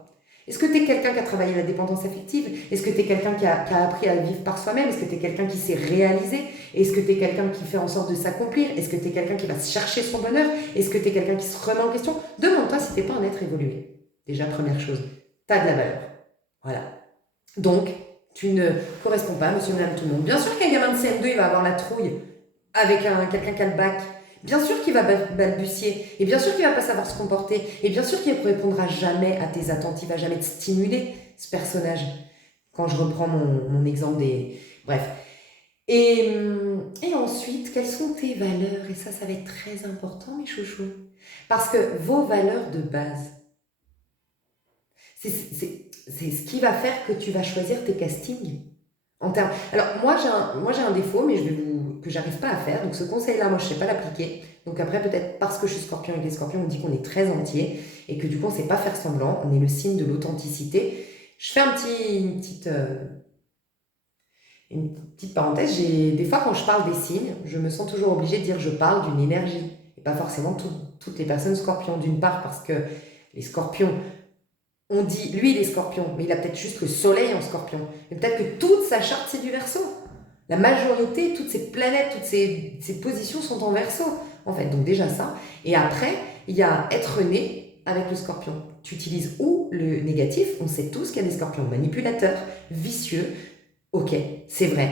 Est-ce que tu es quelqu'un qui a travaillé la dépendance affective? Est-ce que tu es quelqu'un qui a appris à vivre par soi-même? Est-ce que tu es quelqu'un qui s'est réalisé? Est-ce que tu es quelqu'un qui fait en sorte de s'accomplir? Est-ce que tu es quelqu'un qui va chercher son bonheur? Est-ce que tu es quelqu'un qui se remet en question? Demande-toi si tu n'es pas un être évolué. Déjà, première chose, tu as de la valeur. Voilà. Donc, tu ne corresponds pas à monsieur, madame, tout le monde. Bien sûr qu'un gamin de CM2, il va avoir la trouille avec quelqu'un qui a le bac. Bien sûr qu'il va balbutier, et bien sûr qu'il va pas savoir se comporter, et bien sûr qu'il ne répondra jamais à tes attentes, il va jamais te stimuler, ce personnage. Quand je reprends mon exemple des... Bref. Et ensuite, quelles sont tes valeurs? Et ça va être très important, mes chouchous. Parce que vos valeurs de base, c'est ce qui va faire que tu vas choisir tes castings. Alors, moi, j'ai un défaut, mais que j'arrive pas à faire. Donc, ce conseil-là, moi, je sais pas l'appliquer. Donc, après, peut-être parce que je suis scorpion et que les scorpions, on dit qu'on est très entier et que du coup, on sait pas faire semblant. On est le signe de l'authenticité. Je fais une petite parenthèse. Des fois, quand je parle des signes, je me sens toujours obligée de dire je parle d'une énergie. Et pas forcément toutes les personnes scorpions. D'une part, parce que les scorpions, on dit, lui, il est scorpion, mais il a peut-être juste le soleil en scorpion. Mais peut-être que toute sa charte, c'est du verso. La majorité, toutes ces planètes, toutes ces positions sont en verso, en fait. Donc déjà ça. Et après, il y a être né avec le scorpion. Tu utilises ou le négatif, on sait tous qu'il y a des scorpions manipulateurs, vicieux. Ok, c'est vrai.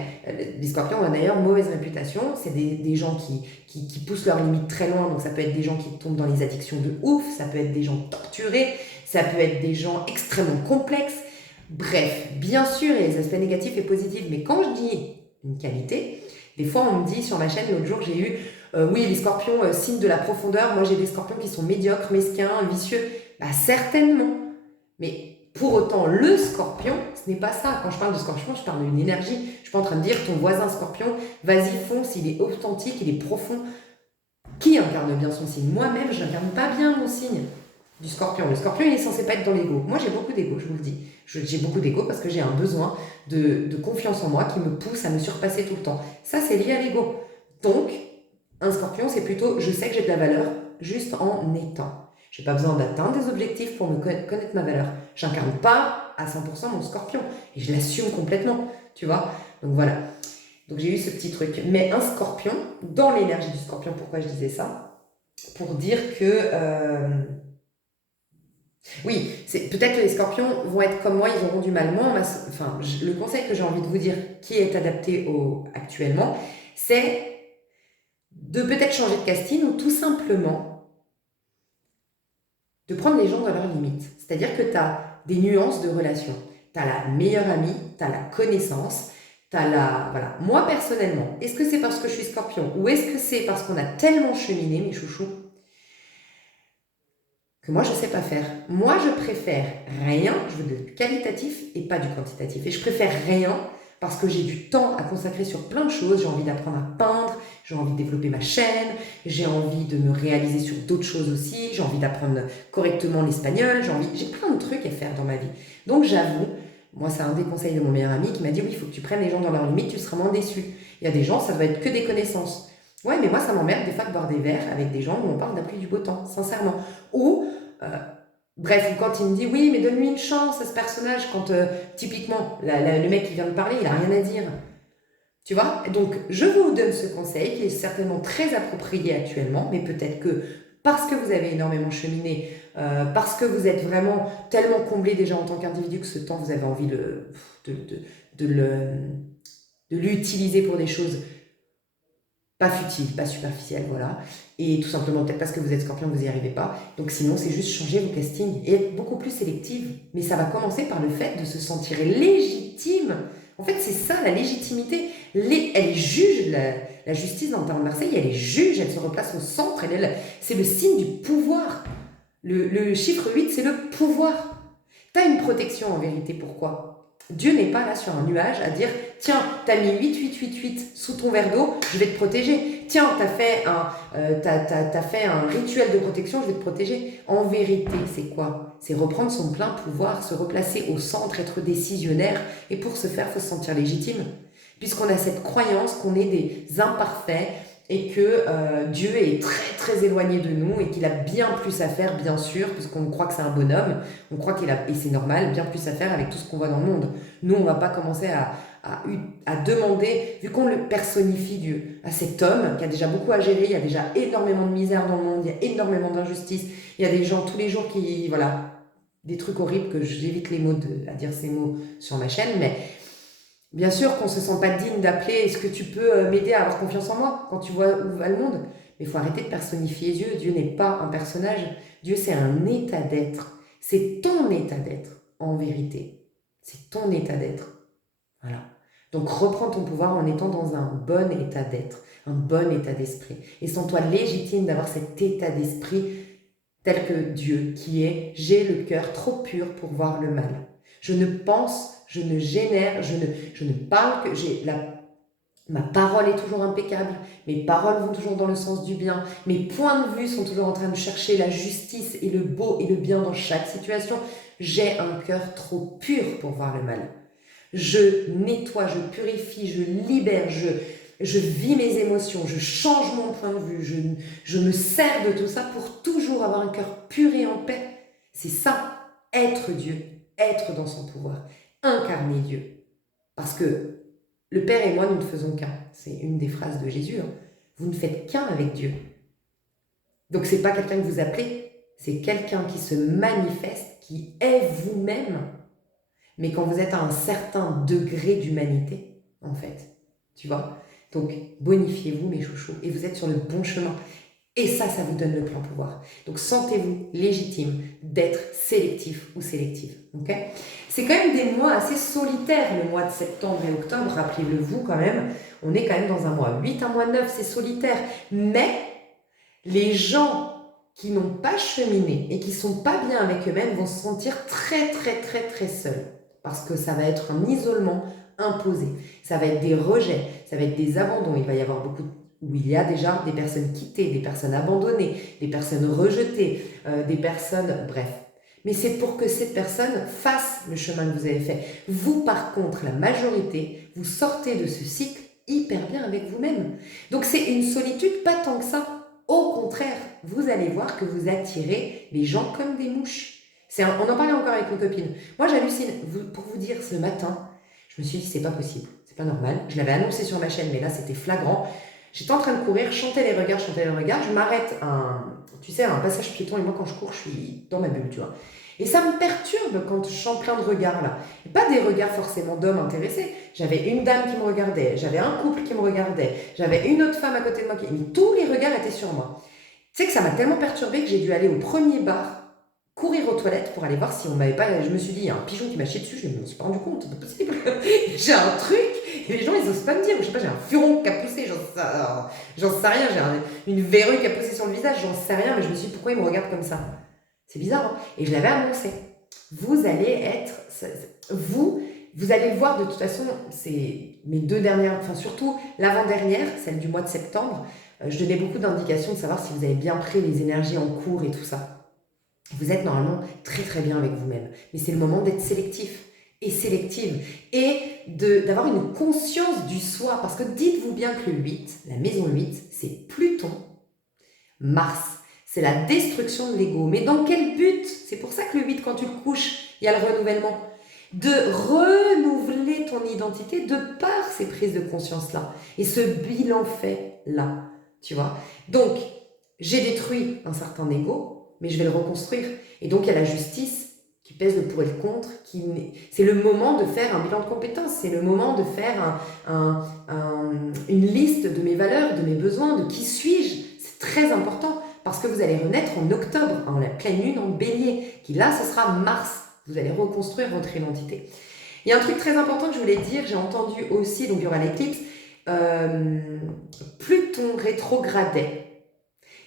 Les scorpions ont d'ailleurs mauvaise réputation. C'est des gens qui poussent leurs limites très loin. Donc ça peut être des gens qui tombent dans les addictions de ouf, ça peut être des gens torturés, ça peut être des gens extrêmement complexes. Bref, bien sûr, il y a des aspects négatifs et positifs. Mais quand je dis une qualité, des fois on me dit sur ma chaîne, l'autre jour j'ai eu oui, les scorpions, signe de la profondeur. Moi j'ai des scorpions qui sont médiocres, mesquins, vicieux. Certainement. Mais pour autant, le scorpion, ce n'est pas ça. Quand je parle de scorpion, je parle d'une énergie. Je ne suis pas en train de dire ton voisin scorpion, vas-y, fonce, il est authentique, il est profond. Qui incarne bien son signe? Moi-même, je n'incarne pas bien mon signe du scorpion. Le scorpion, il est censé pas être dans l'ego. Moi, j'ai beaucoup d'ego, je vous le dis. J'ai beaucoup d'ego parce que j'ai un besoin de confiance en moi qui me pousse à me surpasser tout le temps. Ça, c'est lié à l'ego. Donc, un scorpion, c'est plutôt, je sais que j'ai de la valeur juste en étant. Je n'ai pas besoin d'atteindre des objectifs pour me connaître ma valeur. Je n'incarne pas à 100% mon scorpion. Et je l'assume complètement, tu vois. Donc voilà. Donc j'ai eu ce petit truc. Mais un scorpion, dans l'énergie du scorpion, pourquoi je disais ça? Pour dire que... oui, peut-être que les scorpions vont être comme moi, ils auront du mal. Moi, le conseil que j'ai envie de vous dire, qui est adapté actuellement, c'est de peut-être changer de casting ou tout simplement de prendre les gens dans leurs limites. C'est-à-dire que tu as des nuances de relation. Tu as la meilleure amie, tu as la connaissance, tu as la... Voilà. Moi, personnellement, est-ce que c'est parce que je suis scorpion ou est-ce que c'est parce qu'on a tellement cheminé, mes chouchous, que moi, je ne sais pas faire. Moi, je préfère rien, je veux du qualitatif et pas du quantitatif. Et je préfère rien parce que j'ai du temps à consacrer sur plein de choses. J'ai envie d'apprendre à peindre, j'ai envie de développer ma chaîne, j'ai envie de me réaliser sur d'autres choses aussi, j'ai envie d'apprendre correctement l'espagnol, j'ai plein de trucs à faire dans ma vie. Donc j'avoue, moi c'est un des conseils de mon meilleur ami qui m'a dit oui, il faut que tu prennes les gens dans leurs limites, tu seras moins déçu. Il y a des gens, ça doit être que des connaissances. Ouais, mais moi ça m'emmerde des fois de boire des verres avec des gens où on parle d'appui du beau temps, sincèrement. Ou bref, quand il me dit oui, mais donne-lui une chance à ce personnage, quand typiquement le mec qui vient de parler, il a rien à dire. Tu vois? Donc, je vous donne ce conseil qui est certainement très approprié actuellement, mais peut-être que parce que vous avez énormément cheminé, parce que vous êtes vraiment tellement comblé déjà en tant qu'individu que ce temps, vous avez envie de l'utiliser pour des choses pas futiles, pas superficielles, voilà. Et tout simplement, peut-être parce que vous êtes scorpion, vous n'y arrivez pas. Donc sinon, c'est juste changer vos castings et être beaucoup plus sélective. Mais ça va commencer par le fait de se sentir légitime. En fait, c'est ça, la légitimité. Elle juge, la justice dans le Tarot de Marseille, elle est juge, elle se replace au centre, c'est le signe du pouvoir. Le chiffre 8, c'est le pouvoir. Tu as une protection en vérité, pourquoi? Dieu n'est pas là sur un nuage à dire « Tiens, t'as mis 8 sous ton verre d'eau, je vais te protéger. Tiens, t'as fait un rituel de protection, je vais te protéger. » En vérité, c'est quoi? C'est reprendre son plein pouvoir, se replacer au centre, être décisionnaire. Et pour ce faire, il faut se sentir légitime. Puisqu'on a cette croyance qu'on est des imparfaits et que Dieu est très très éloigné de nous et qu'il a bien plus à faire, bien sûr, parce qu'on croit que c'est un bonhomme, on croit qu'il a, et c'est normal, bien plus à faire avec tout ce qu'on voit dans le monde. Nous, on ne va pas commencer à demander, vu qu'on le personnifie Dieu, à cet homme qui a déjà beaucoup à gérer, il y a déjà énormément de misère dans le monde, il y a énormément d'injustice, il y a des gens tous les jours qui, voilà, des trucs horribles que j'évite à dire ces mots sur ma chaîne, mais bien sûr qu'on ne se sent pas digne d'appeler « Est-ce que tu peux m'aider à avoir confiance en moi ?» quand tu vois où va le monde. Mais il faut arrêter de personnifier Dieu. Dieu n'est pas un personnage. Dieu, c'est un état d'être. C'est ton état d'être, en vérité. C'est ton état d'être. Voilà. Donc reprends ton pouvoir en étant dans un bon état d'être, un bon état d'esprit. Et sens-toi légitime d'avoir cet état d'esprit tel que Dieu, qui est « J'ai le cœur trop pur pour voir le mal. Je ne pense, je ne génère, je ne parle que ma parole est toujours impeccable, mes paroles vont toujours dans le sens du bien, mes points de vue sont toujours en train de chercher la justice et le beau et le bien dans chaque situation. J'ai un cœur trop pur pour voir le mal. Je nettoie, je purifie, je libère, je vis mes émotions, je change mon point de vue, je me sers de tout ça pour toujours avoir un cœur pur et en paix. C'est ça, être Dieu, être dans son pouvoir, incarner Dieu. Parce que le Père et moi, nous ne faisons qu'un. C'est une des phrases de Jésus. Hein. Vous ne faites qu'un avec Dieu. Donc c'est pas quelqu'un que vous appelez, c'est quelqu'un qui se manifeste, qui est vous-même. Mais quand vous êtes à un certain degré d'humanité, en fait, tu vois. Donc bonifiez-vous, mes chouchous, et vous êtes sur le bon chemin. Et ça vous donne le plein pouvoir. Donc sentez-vous légitime d'être sélectif ou sélective. Okay, c'est quand même des mois assez solitaires, le mois de septembre et octobre, rappelez-le vous quand même. On est quand même dans un mois 8, un mois 9, c'est solitaire. Mais les gens qui n'ont pas cheminé et qui ne sont pas bien avec eux-mêmes vont se sentir très très très très seuls. Parce que ça va être un isolement imposé. Ça va être des rejets, ça va être des abandons. Il va y avoir où il y a déjà des personnes quittées, des personnes abandonnées, des personnes rejetées, des personnes... Bref. Mais c'est pour que ces personnes fassent le chemin que vous avez fait. Vous, par contre, la majorité, vous sortez de ce cycle hyper bien avec vous-même. Donc c'est une solitude pas tant que ça. Au contraire, vous allez voir que vous attirez les gens comme des mouches. On en parlait encore avec une copine. Moi, j'hallucine. Pour vous dire, ce matin, je me suis dit, c'est pas possible. c'est pas normal. Je l'avais annoncé sur ma chaîne, mais là c'était flagrant. J'étais en train de courir, je chantais les regards, je m'arrête tu sais, un passage piéton, et moi quand je cours, je suis dans ma bulle, tu vois. Et ça me perturbe quand je chante plein de regards là. Et pas des regards forcément d'hommes intéressés. J'avais une dame qui me regardait, j'avais un couple qui me regardait, j'avais une autre femme à côté de moi mais tous les regards étaient sur moi. Tu sais que ça m'a tellement perturbée que j'ai dû aller au premier bar, courir aux toilettes pour aller voir si on m'avait pas. Je me suis dit, il y a un pigeon qui m'a chié dessus, je ne me suis pas rendu compte, c'est pas possible. J'ai un truc, et les gens ils osent pas me dire, je sais pas, j'ai un furon qui a poussé, j'en sais rien, une verrue qui a poussé sur le visage, j'en sais rien, mais je me suis dit, pourquoi ils me regardent comme ça? C'est bizarre, hein? Et je l'avais annoncé. Vous allez être. Vous allez le voir de toute façon, c'est mes 2 dernières, enfin surtout l'avant-dernière, celle du mois de septembre. Je donnais beaucoup d'indications de savoir si vous avez bien pris les énergies en cours et tout ça. Vous êtes normalement très très bien avec vous-même. Mais c'est le moment d'être sélectif et sélective et d'avoir une conscience du soi. Parce que dites-vous bien que le 8, la maison 8, c'est Pluton, Mars. C'est la destruction de l'ego. Mais dans quel but? C'est pour ça que le 8, quand tu le couches, il y a le renouvellement. De renouveler ton identité de par ces prises de conscience-là. Et ce bilan fait-là. Tu vois? Donc, j'ai détruit un certain ego, mais je vais le reconstruire. Et donc, il y a la justice qui pèse le pour et le contre. C'est le moment de faire un bilan de compétences. C'est le moment de faire une liste de mes valeurs, de mes besoins, de qui suis-je. C'est très important. Parce que vous allez renaître en octobre, en la pleine lune, en bélier, qui là, ce sera Mars. Vous allez reconstruire votre identité. Il y a un truc très important que je voulais dire, j'ai entendu aussi, donc il y aura l'éclipse, Pluton rétrogradait.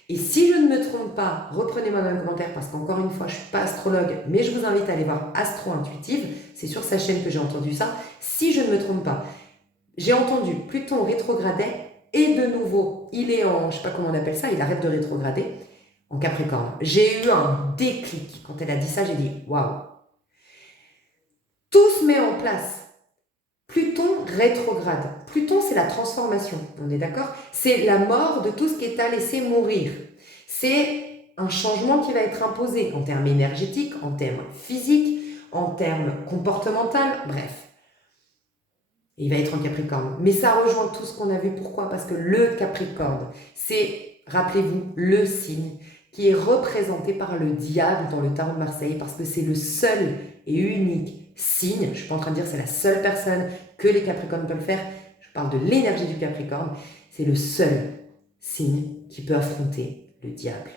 Et si je ne me trompe pas, reprenez-moi dans les commentaires, parce qu'encore une fois, je ne suis pas astrologue, mais je vous invite à aller voir Astro Intuitive, c'est sur sa chaîne que j'ai entendu ça. Si je ne me trompe pas, j'ai entendu Pluton rétrogradait, et de nouveau, il est en, je ne sais pas comment on appelle ça, il arrête de rétrograder, en Capricorne. J'ai eu un déclic. Quand elle a dit ça, j'ai dit, waouh. Tout se met en place. Pluton rétrograde. Pluton, c'est la transformation, on est d'accord? C'est la mort de tout ce qui est à laisser mourir. C'est un changement qui va être imposé en termes énergétiques, en termes physiques, en termes comportementaux, bref. Il va être en Capricorne. Mais ça rejoint tout ce qu'on a vu. Pourquoi? Parce que le Capricorne, c'est, rappelez-vous, le signe qui est représenté par le diable dans le tarot de Marseille, parce que c'est le seul et unique signe, je ne suis pas en train de dire que c'est la seule personne que les Capricornes peuvent faire, je parle de l'énergie du Capricorne, c'est le seul signe qui peut affronter le diable.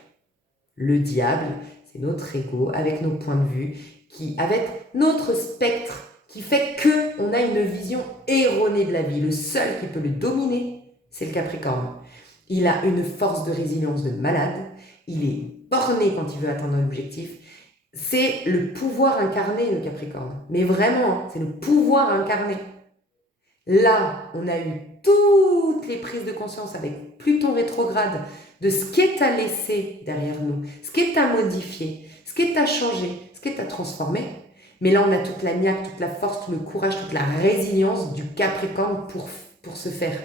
Le diable, c'est notre ego avec nos points de vue, avec notre spectre, qui fait qu'on a une vision erronée de la vie. Le seul qui peut le dominer, c'est le Capricorne. Il a une force de résilience de malade, il est borné quand il veut atteindre un objectif. C'est le pouvoir incarné, le Capricorne. Mais vraiment, c'est le pouvoir incarné. Là, on a eu toutes les prises de conscience avec Pluton rétrograde de ce qui est à laisser derrière nous, ce qui est à modifier, ce qui est à changer, ce qui est à transformer. Mais là, on a toute la niaque, toute la force, tout le courage, toute la résilience du Capricorne pour se faire.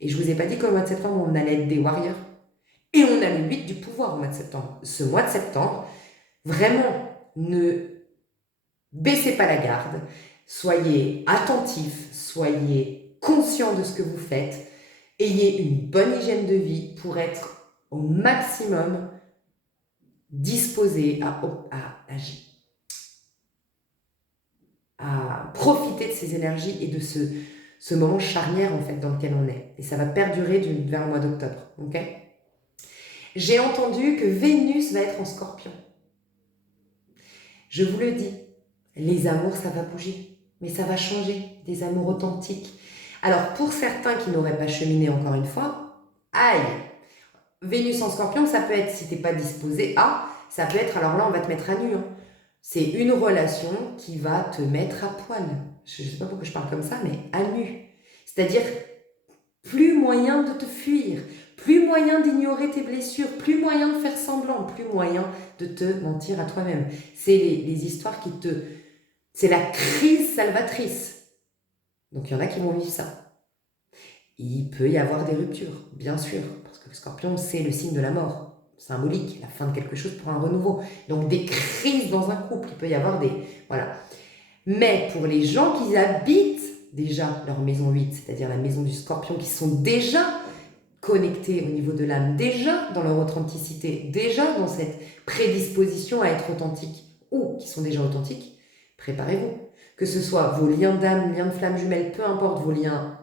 Et je ne vous ai pas dit qu'au mois de septembre, on allait être des warriors. Et on a le 8 du pouvoir au mois de septembre. Ce mois de septembre, vraiment, ne baissez pas la garde. Soyez attentifs, soyez conscients de ce que vous faites. Ayez une bonne hygiène de vie pour être au maximum disposé à profiter de ces énergies et de ce moment charnière en fait dans lequel on est. Et ça va perdurer vers le mois d'octobre. Okay? J'ai entendu que Vénus va être en Scorpion. Je vous le dis, les amours, ça va bouger, mais ça va changer, des amours authentiques. Alors, pour certains qui n'auraient pas cheminé encore une fois, aïe, Vénus en Scorpion, ça peut être, si tu n'es pas disposé à, ça peut être, alors là, on va te mettre à nu. Hein. C'est une relation qui va te mettre à poil. Je ne sais pas pourquoi je parle comme ça, mais à nu. C'est-à-dire, plus moyen de te fuir, plus moyen d'ignorer tes blessures, plus moyen de faire semblant, plus moyen de te mentir à toi-même. C'est les histoires qui te... C'est la crise salvatrice. Donc il y en a qui vont vivre ça. Il peut y avoir des ruptures, bien sûr, parce que le Scorpion, c'est le signe de la mort, symbolique, la fin de quelque chose pour un renouveau. Donc des crises dans un couple, il peut y avoir des... Voilà. Mais pour les gens qui habitent déjà leur maison 8, c'est-à-dire la maison du Scorpion, qui sont déjà connectés au niveau de l'âme, déjà dans leur authenticité, déjà dans cette prédisposition à être authentique, ou qui sont déjà authentiques, préparez-vous. Que ce soit vos liens d'âme, liens de flamme jumelle, peu importe vos liens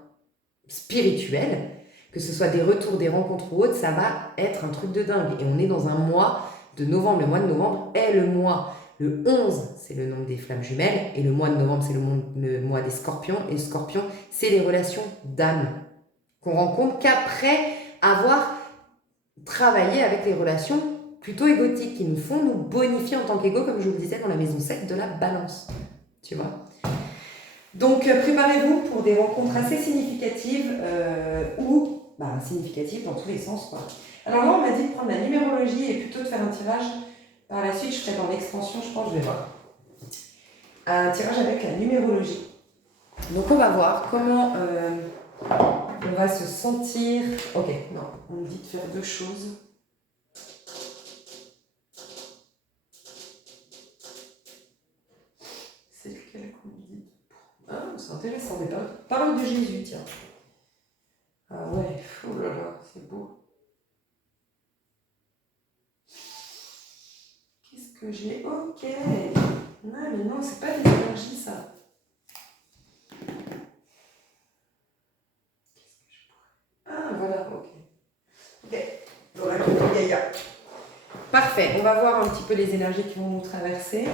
spirituels, que ce soit des retours, des rencontres ou autres, ça va être un truc de dingue. Et on est dans un mois de novembre. Le mois de novembre est le mois. Le 11, c'est le nombre des flammes jumelles. Et le mois de novembre, c'est le mois des scorpions. Et scorpion, c'est les relations d'âme qu'on rencontre qu'après avoir travaillé avec les relations plutôt égotiques qui nous font nous bonifier en tant qu'égo, comme je vous le disais, dans la maison 7 de la balance. Tu vois ? Donc, préparez-vous pour des rencontres assez significatives ou significatives dans tous les sens, quoi. Alors là, on m'a dit de prendre la numérologie et plutôt de faire un tirage. Par la suite, je ferai dans l'expansion, je pense, je vais voir. Un tirage avec la numérologie. Donc, on va voir comment on va se sentir. Ok, non, on me dit de faire deux choses. C'est lequel qu'on me dit? Ah, c'est intéressant, mais parole de Jésus, tiens. Ah ouais, oh là là, c'est beau. Qu'est-ce que j'ai? Ok. Non, mais non, c'est pas des énergies, ça. Qu'est-ce que je pourrais... Ah, voilà, ok. Ok. Donc, Gaïa. Parfait, on va voir un petit peu les énergies qui vont nous traverser.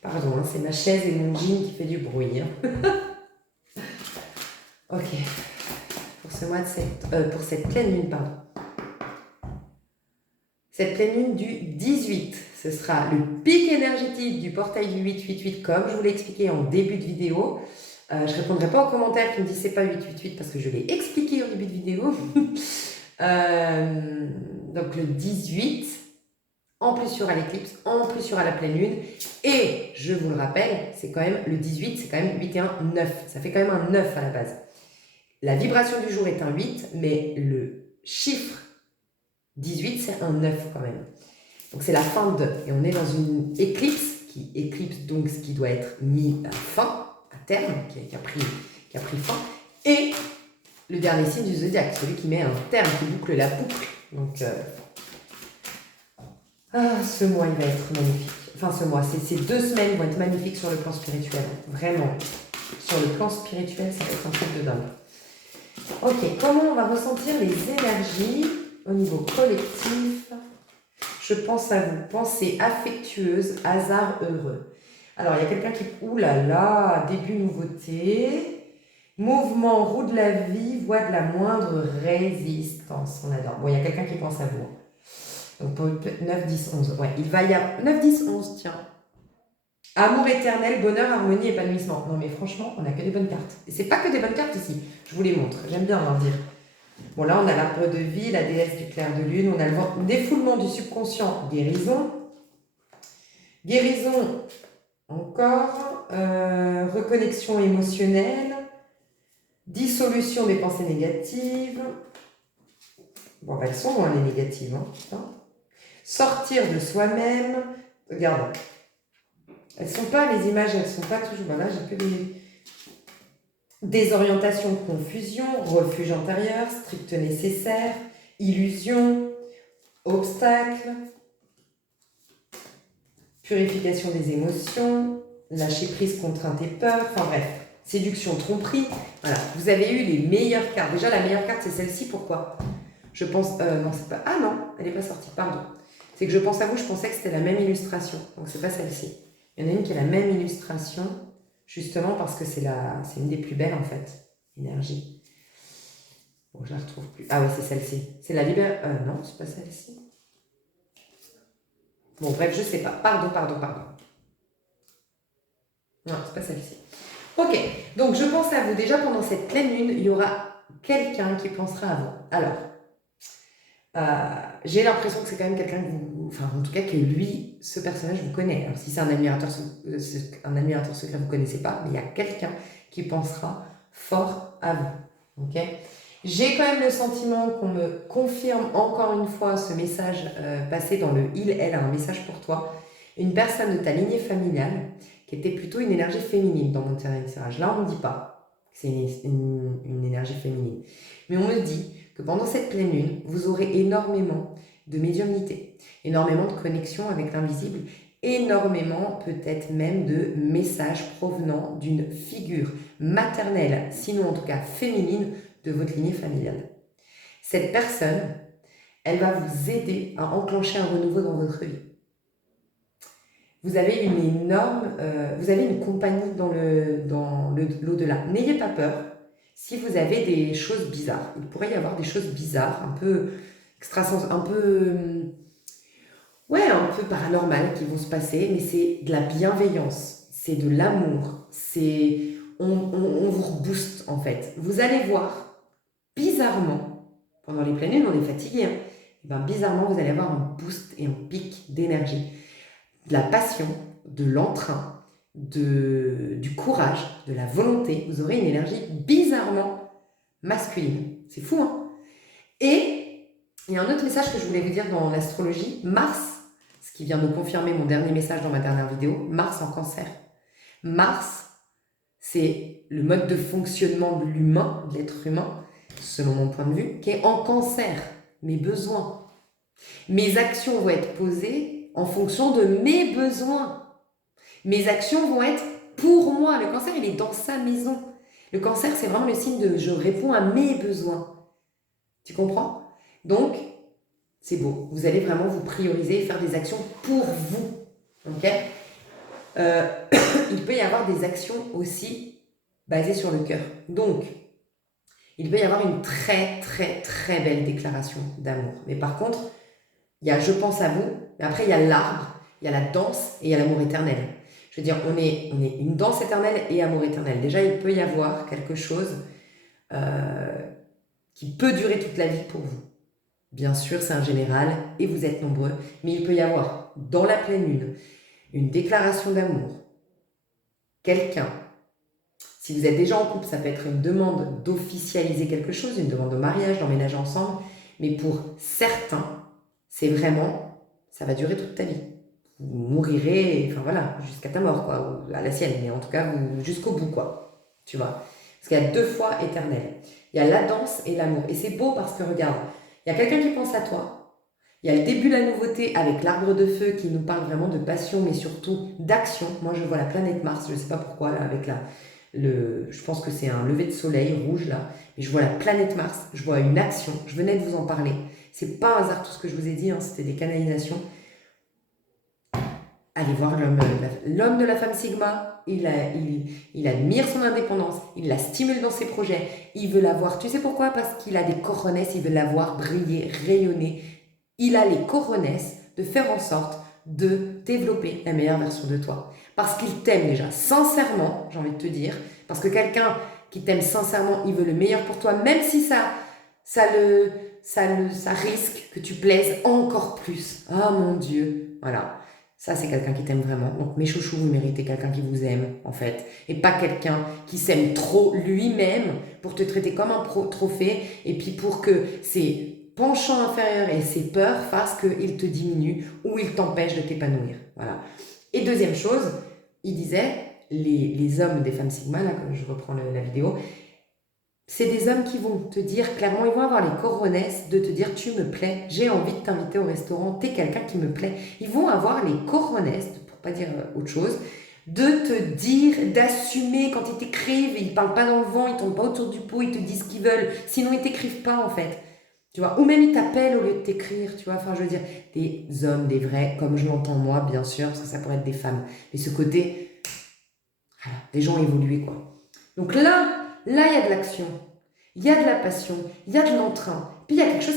Pardon, hein, c'est ma chaise et mon jean qui fait du bruit. Hein. Ok. Pour ce mois de pour cette pleine lune, pardon. Cette pleine lune du 18, ce sera le pic énergétique du portail du 888, comme je vous l'ai expliqué en début de vidéo. Je ne répondrai pas aux commentaires qui me disent c'est pas 888 parce que je l'ai expliqué au début de vidéo. Donc le 18, en plus il y aura l'éclipse, en plus il y aura la pleine lune. Et je vous le rappelle, c'est quand même le 18, c'est quand même 8 et 1, 9. Ça fait quand même un 9 à la base. La vibration du jour est un 8, mais le chiffre 18, c'est un 9 quand même. Donc c'est la fin de... Et on est dans une éclipse, qui éclipse donc ce qui doit être mis à fin, à terme, qui a pris fin. Et le dernier signe du zodiaque, celui qui met un terme, qui boucle la boucle. Donc, ce mois, il va être magnifique. Enfin, ce mois, ces 2 semaines vont être magnifiques sur le plan spirituel. Vraiment. Sur le plan spirituel, ça va être un truc de dingue. Ok, comment on va ressentir les énergies au niveau collectif? Je pense à vous. Pensée affectueuse, hasard heureux. Alors, il y a quelqu'un qui... Ouh là là, début nouveauté. Mouvement, roue de la vie, voie de la moindre résistance. On adore. Bon, il y a quelqu'un qui pense à vous. Donc, pour 9, 10, 11. Ouais, il va y avoir 9, 10, 11, tiens. Amour éternel, bonheur, harmonie, épanouissement. Non, mais franchement, on n'a que des bonnes cartes. Et c'est pas que des bonnes cartes ici. Je vous les montre. J'aime bien leur dire. Bon, là, on a l'arbre de vie, la déesse du clair de lune. On a le défoulement du subconscient, guérison. Guérison, encore. Reconnexion émotionnelle. Dissolution des pensées négatives. Bon, elles sont loin, les négatives. Hein, putain. Sortir de soi-même. Regarde. Elles sont pas, les images, elles sont pas toujours... Voilà, j'ai que des... Désorientation, confusion, refuge intérieur, strict nécessaire, illusion, obstacle, purification des émotions, lâcher prise, contrainte et peur, enfin bref, séduction, tromperie. Voilà, vous avez eu les meilleures cartes. Déjà, la meilleure carte, c'est celle-ci. Pourquoi? Je pense... non, c'est pas... Ah non, elle n'est pas sortie, pardon. C'est que je pense à vous, je pensais que c'était la même illustration. Donc, c'est pas celle-ci. Il y en a une qui est la même illustration, justement parce que c'est une des plus belles, en fait. Énergie. Bon, je la retrouve plus. Ah oui, c'est celle-ci. C'est la libération... non, c'est pas celle-ci. Bon, bref, je sais pas. Pardon. Non, c'est pas celle-ci. Ok, donc je pense à vous. Déjà, pendant cette pleine lune, il y aura quelqu'un qui pensera à vous. Alors, j'ai l'impression que c'est quand même quelqu'un que vous... Enfin, en tout cas, que lui, ce personnage, vous connaît. Alors, si c'est un admirateur secret, vous ne connaissez pas, mais il y a quelqu'un qui pensera fort à vous. Ok. J'ai quand même le sentiment qu'on me confirme encore une fois ce message passé dans le « il », « elle » a un message pour toi. une personne de ta lignée familiale qui était plutôt une énergie féminine dans mon tirage. Là, on ne me dit pas que c'est une énergie féminine. Mais on me dit que pendant cette pleine lune, vous aurez énormément de médiumnité, énormément de connexion avec l'invisible, énormément peut-être même de messages provenant d'une figure maternelle, sinon en tout cas féminine, de votre lignée familiale. Cette personne, elle va vous aider à enclencher un renouveau dans votre vie. Vous avez vous avez une compagnie dans l'au-delà. N'ayez pas peur si vous avez des choses bizarres. Il pourrait y avoir des choses bizarres, un peu un peu paranormales qui vont se passer, mais c'est de la bienveillance, c'est de l'amour, on vous rebooste en fait. Vous allez voir, bizarrement, pendant les pleines lunes, on est fatigué, hein, et ben, bizarrement, vous allez avoir un boost et un pic d'énergie. De la passion, de l'entrain, du courage, de la volonté. Vous aurez une énergie bizarrement masculine. C'est fou, hein? Et il y a un autre message que je voulais vous dire dans l'astrologie. Mars, ce qui vient de confirmer mon dernier message dans ma dernière vidéo, Mars en Cancer. Mars, c'est le mode de fonctionnement de l'humain, de l'être humain, selon mon point de vue, qui est en Cancer. Mes besoins. Mes actions vont être posées en fonction de mes besoins. Mes actions vont être pour moi. Le Cancer, il est dans sa maison. Le Cancer, c'est vraiment le signe de je réponds à mes besoins. Tu comprends? Donc, c'est beau. Vous allez vraiment vous prioriser et faire des actions pour vous. Ok? Il peut y avoir des actions aussi basées sur le cœur. Donc, il peut y avoir une très, très, très belle déclaration d'amour. Mais par contre, il y a je pense à vous, mais après il y a l'arbre, il y a la danse et il y a l'amour éternel. Je veux dire, on est une danse éternelle et amour éternel. Déjà, il peut y avoir quelque chose qui peut durer toute la vie pour vous. Bien sûr, c'est un général et vous êtes nombreux, mais il peut y avoir dans la pleine lune une déclaration d'amour. Quelqu'un, si vous êtes déjà en couple, ça peut être une demande d'officialiser quelque chose, une demande de mariage, d'emménager ensemble, mais pour certains, c'est vraiment, ça va durer toute ta vie. Vous mourirez, enfin voilà, jusqu'à ta mort, quoi, ou à la sienne, mais en tout cas, jusqu'au bout, quoi, tu vois. Parce qu'il y a 2 fois éternel. Il y a la danse et l'amour. Et c'est beau parce que, regarde, il y a quelqu'un qui pense à toi, il y a le début de la nouveauté avec l'arbre de feu qui nous parle vraiment de passion, mais surtout d'action. Moi, je vois la planète Mars, je ne sais pas pourquoi, là, avec je pense que c'est un lever de soleil rouge, là, mais je vois la planète Mars, je vois une action, je venais de vous en parler. C'est pas un hasard tout ce que je vous ai dit, hein, c'était des canalisations. Allez voir l'homme de la femme Sigma, il admire son indépendance, il la stimule dans ses projets, il veut la voir. Tu sais pourquoi? Parce qu'il a des coronesses, il veut la voir briller, rayonner. Il a les coronesses de faire en sorte de développer la meilleure version de toi. Parce qu'il t'aime déjà, sincèrement, j'ai envie de te dire, parce que quelqu'un qui t'aime sincèrement, il veut le meilleur pour toi, même si ça risque que tu plaises encore plus. Ah mon Dieu, voilà. Ça, c'est quelqu'un qui t'aime vraiment. Donc, mes chouchous, vous méritez quelqu'un qui vous aime, en fait. Et pas quelqu'un qui s'aime trop lui-même pour te traiter comme un trophée et puis pour que ses penchants inférieurs et ses peurs fassent qu'il te diminue ou il t'empêche de t'épanouir. Voilà. Et deuxième chose, il disait, les hommes des femmes Sigma, là, comme je reprends la vidéo, c'est des hommes qui vont te dire clairement, ils vont avoir les coronesses de te dire tu me plais, j'ai envie de t'inviter au restaurant, t'es quelqu'un qui me plaît. Ils vont avoir les coronesses, pour pas dire autre chose, de te dire, d'assumer quand ils t'écrivent, ils parlent pas dans le vent, ils tombent pas autour du pot, ils te disent ce qu'ils veulent, sinon ils t'écrivent pas en fait. Tu vois, ou même ils t'appellent au lieu de t'écrire, tu vois, enfin je veux dire, des hommes, des vrais, comme je l'entends moi, bien sûr, parce que ça pourrait être des femmes. Mais ce côté, voilà, des gens évolués quoi. Donc là, il y a de l'action, il y a de la passion, il y a de l'entrain. Puis il y a quelque chose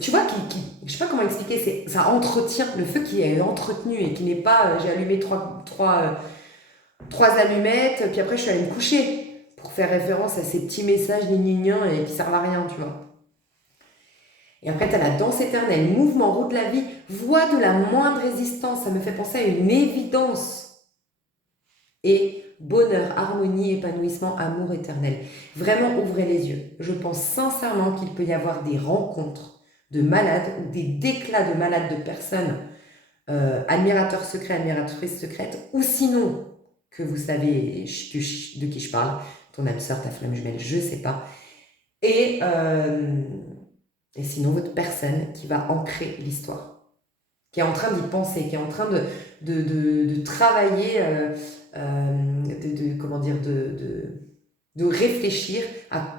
tu vois, je sais pas comment expliquer, ça entretient, le feu qui est entretenu et qui n'est pas, j'ai allumé trois allumettes, puis après je suis allée me coucher, pour faire référence à ces petits messages gnagnagnan et qui servent à rien, tu vois. Et après, tu as la danse éternelle, mouvement, roue de la vie, voie de la moindre résistance, ça me fait penser à une évidence. Et bonheur, harmonie, épanouissement, amour éternel. Vraiment, ouvrez les yeux. Je pense sincèrement qu'il peut y avoir des rencontres de malades ou des déclats de malades de personnes admirateur secret, admiratrice secrète, ou sinon, que vous savez de qui je parle, ton âme sœur, ta flamme jumelle, je sais pas. Et sinon, votre personne qui va ancrer l'histoire, qui est en train d'y penser, qui est en train de travailler, comment dire, de réfléchir à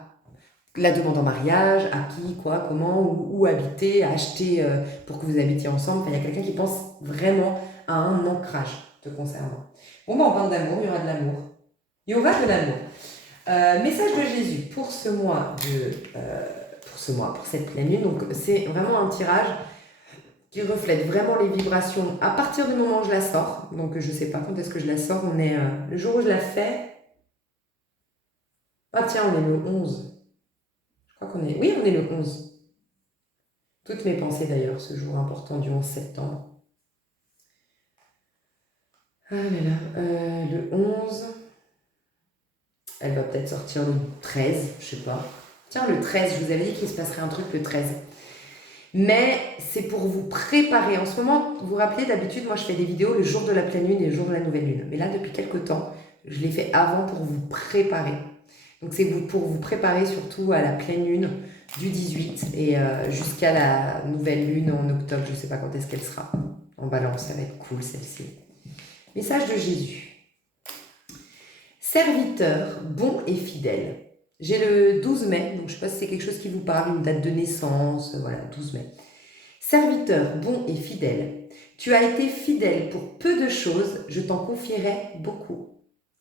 la demande en mariage, à qui, quoi, comment, où habiter, à acheter pour que vous habitiez ensemble. Enfin, il y a quelqu'un qui pense vraiment à un ancrage te concernant. Bon, ben, on parle d'amour, il y aura de l'amour. Il y aura de l'amour. Message de Jésus pour ce mois, pour cette pleine lune. Donc, c'est vraiment un tirage qui reflète vraiment les vibrations à partir du moment où je la sors. Donc, je ne sais pas quand est-ce que je la sors. On est le jour où je la fais. Ah tiens, on est le 11. Je crois qu'on est... Oui, on est le 11. Toutes mes pensées d'ailleurs, ce jour important du 11 septembre. Ah là là, le 11... Elle va peut-être sortir le 13, je sais pas. Tiens, le 13, je vous avais dit qu'il se passerait un truc le 13. Mais c'est pour vous préparer. En ce moment, vous vous rappelez, d'habitude, moi je fais des vidéos le jour de la pleine lune et le jour de la nouvelle lune. Mais là, depuis quelques temps, je l'ai fait avant pour vous préparer. Donc c'est pour vous préparer surtout à la pleine lune du 18 et jusqu'à la nouvelle lune en octobre. Je ne sais pas quand est-ce qu'elle sera. En balance, ça va être cool celle-ci. Message de Jésus. Serviteur bon et fidèle. J'ai le 12 mai, donc je ne sais pas si c'est quelque chose qui vous parle, une date de naissance, voilà, 12 mai. Serviteur bon et fidèle, tu as été fidèle pour peu de choses, je t'en confierai beaucoup.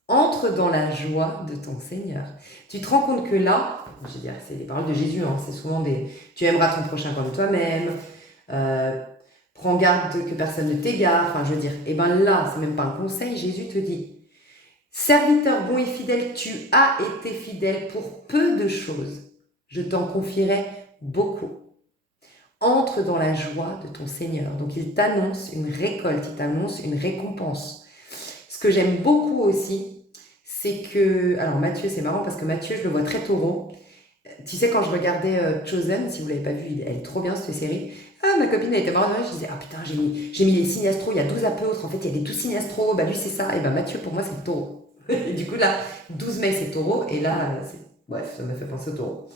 Entre dans la joie de ton Seigneur. Tu te rends compte que là, je veux dire, c'est des paroles de Jésus, hein, c'est souvent des... Tu aimeras ton prochain comme toi-même, prends garde que personne ne t'égare, enfin je veux dire, et bien là, c'est même pas un conseil, Jésus te dit, serviteur bon et fidèle, tu as été fidèle pour peu de choses, je t'en confierai beaucoup. Entre dans la joie de ton Seigneur. Donc il t'annonce une récolte, il t'annonce une récompense. Ce que j'aime beaucoup aussi, c'est que... Alors Matthieu, c'est marrant parce que Matthieu, je le vois très taureau. Tu sais, quand je regardais Chosen, si vous ne l'avez pas vu, elle est trop bien cette série. Ah, ma copine, elle était marrante, je disais, ah putain, j'ai mis les signes astro, il y a 12 apôtres, en fait, il y a des 12 signes astro, bah lui, c'est ça. Et bah Matthieu, pour moi, c'est le taureau. Et du coup, là, 12 mai, c'est taureau, et là, bref, ça m'a fait penser au taureau.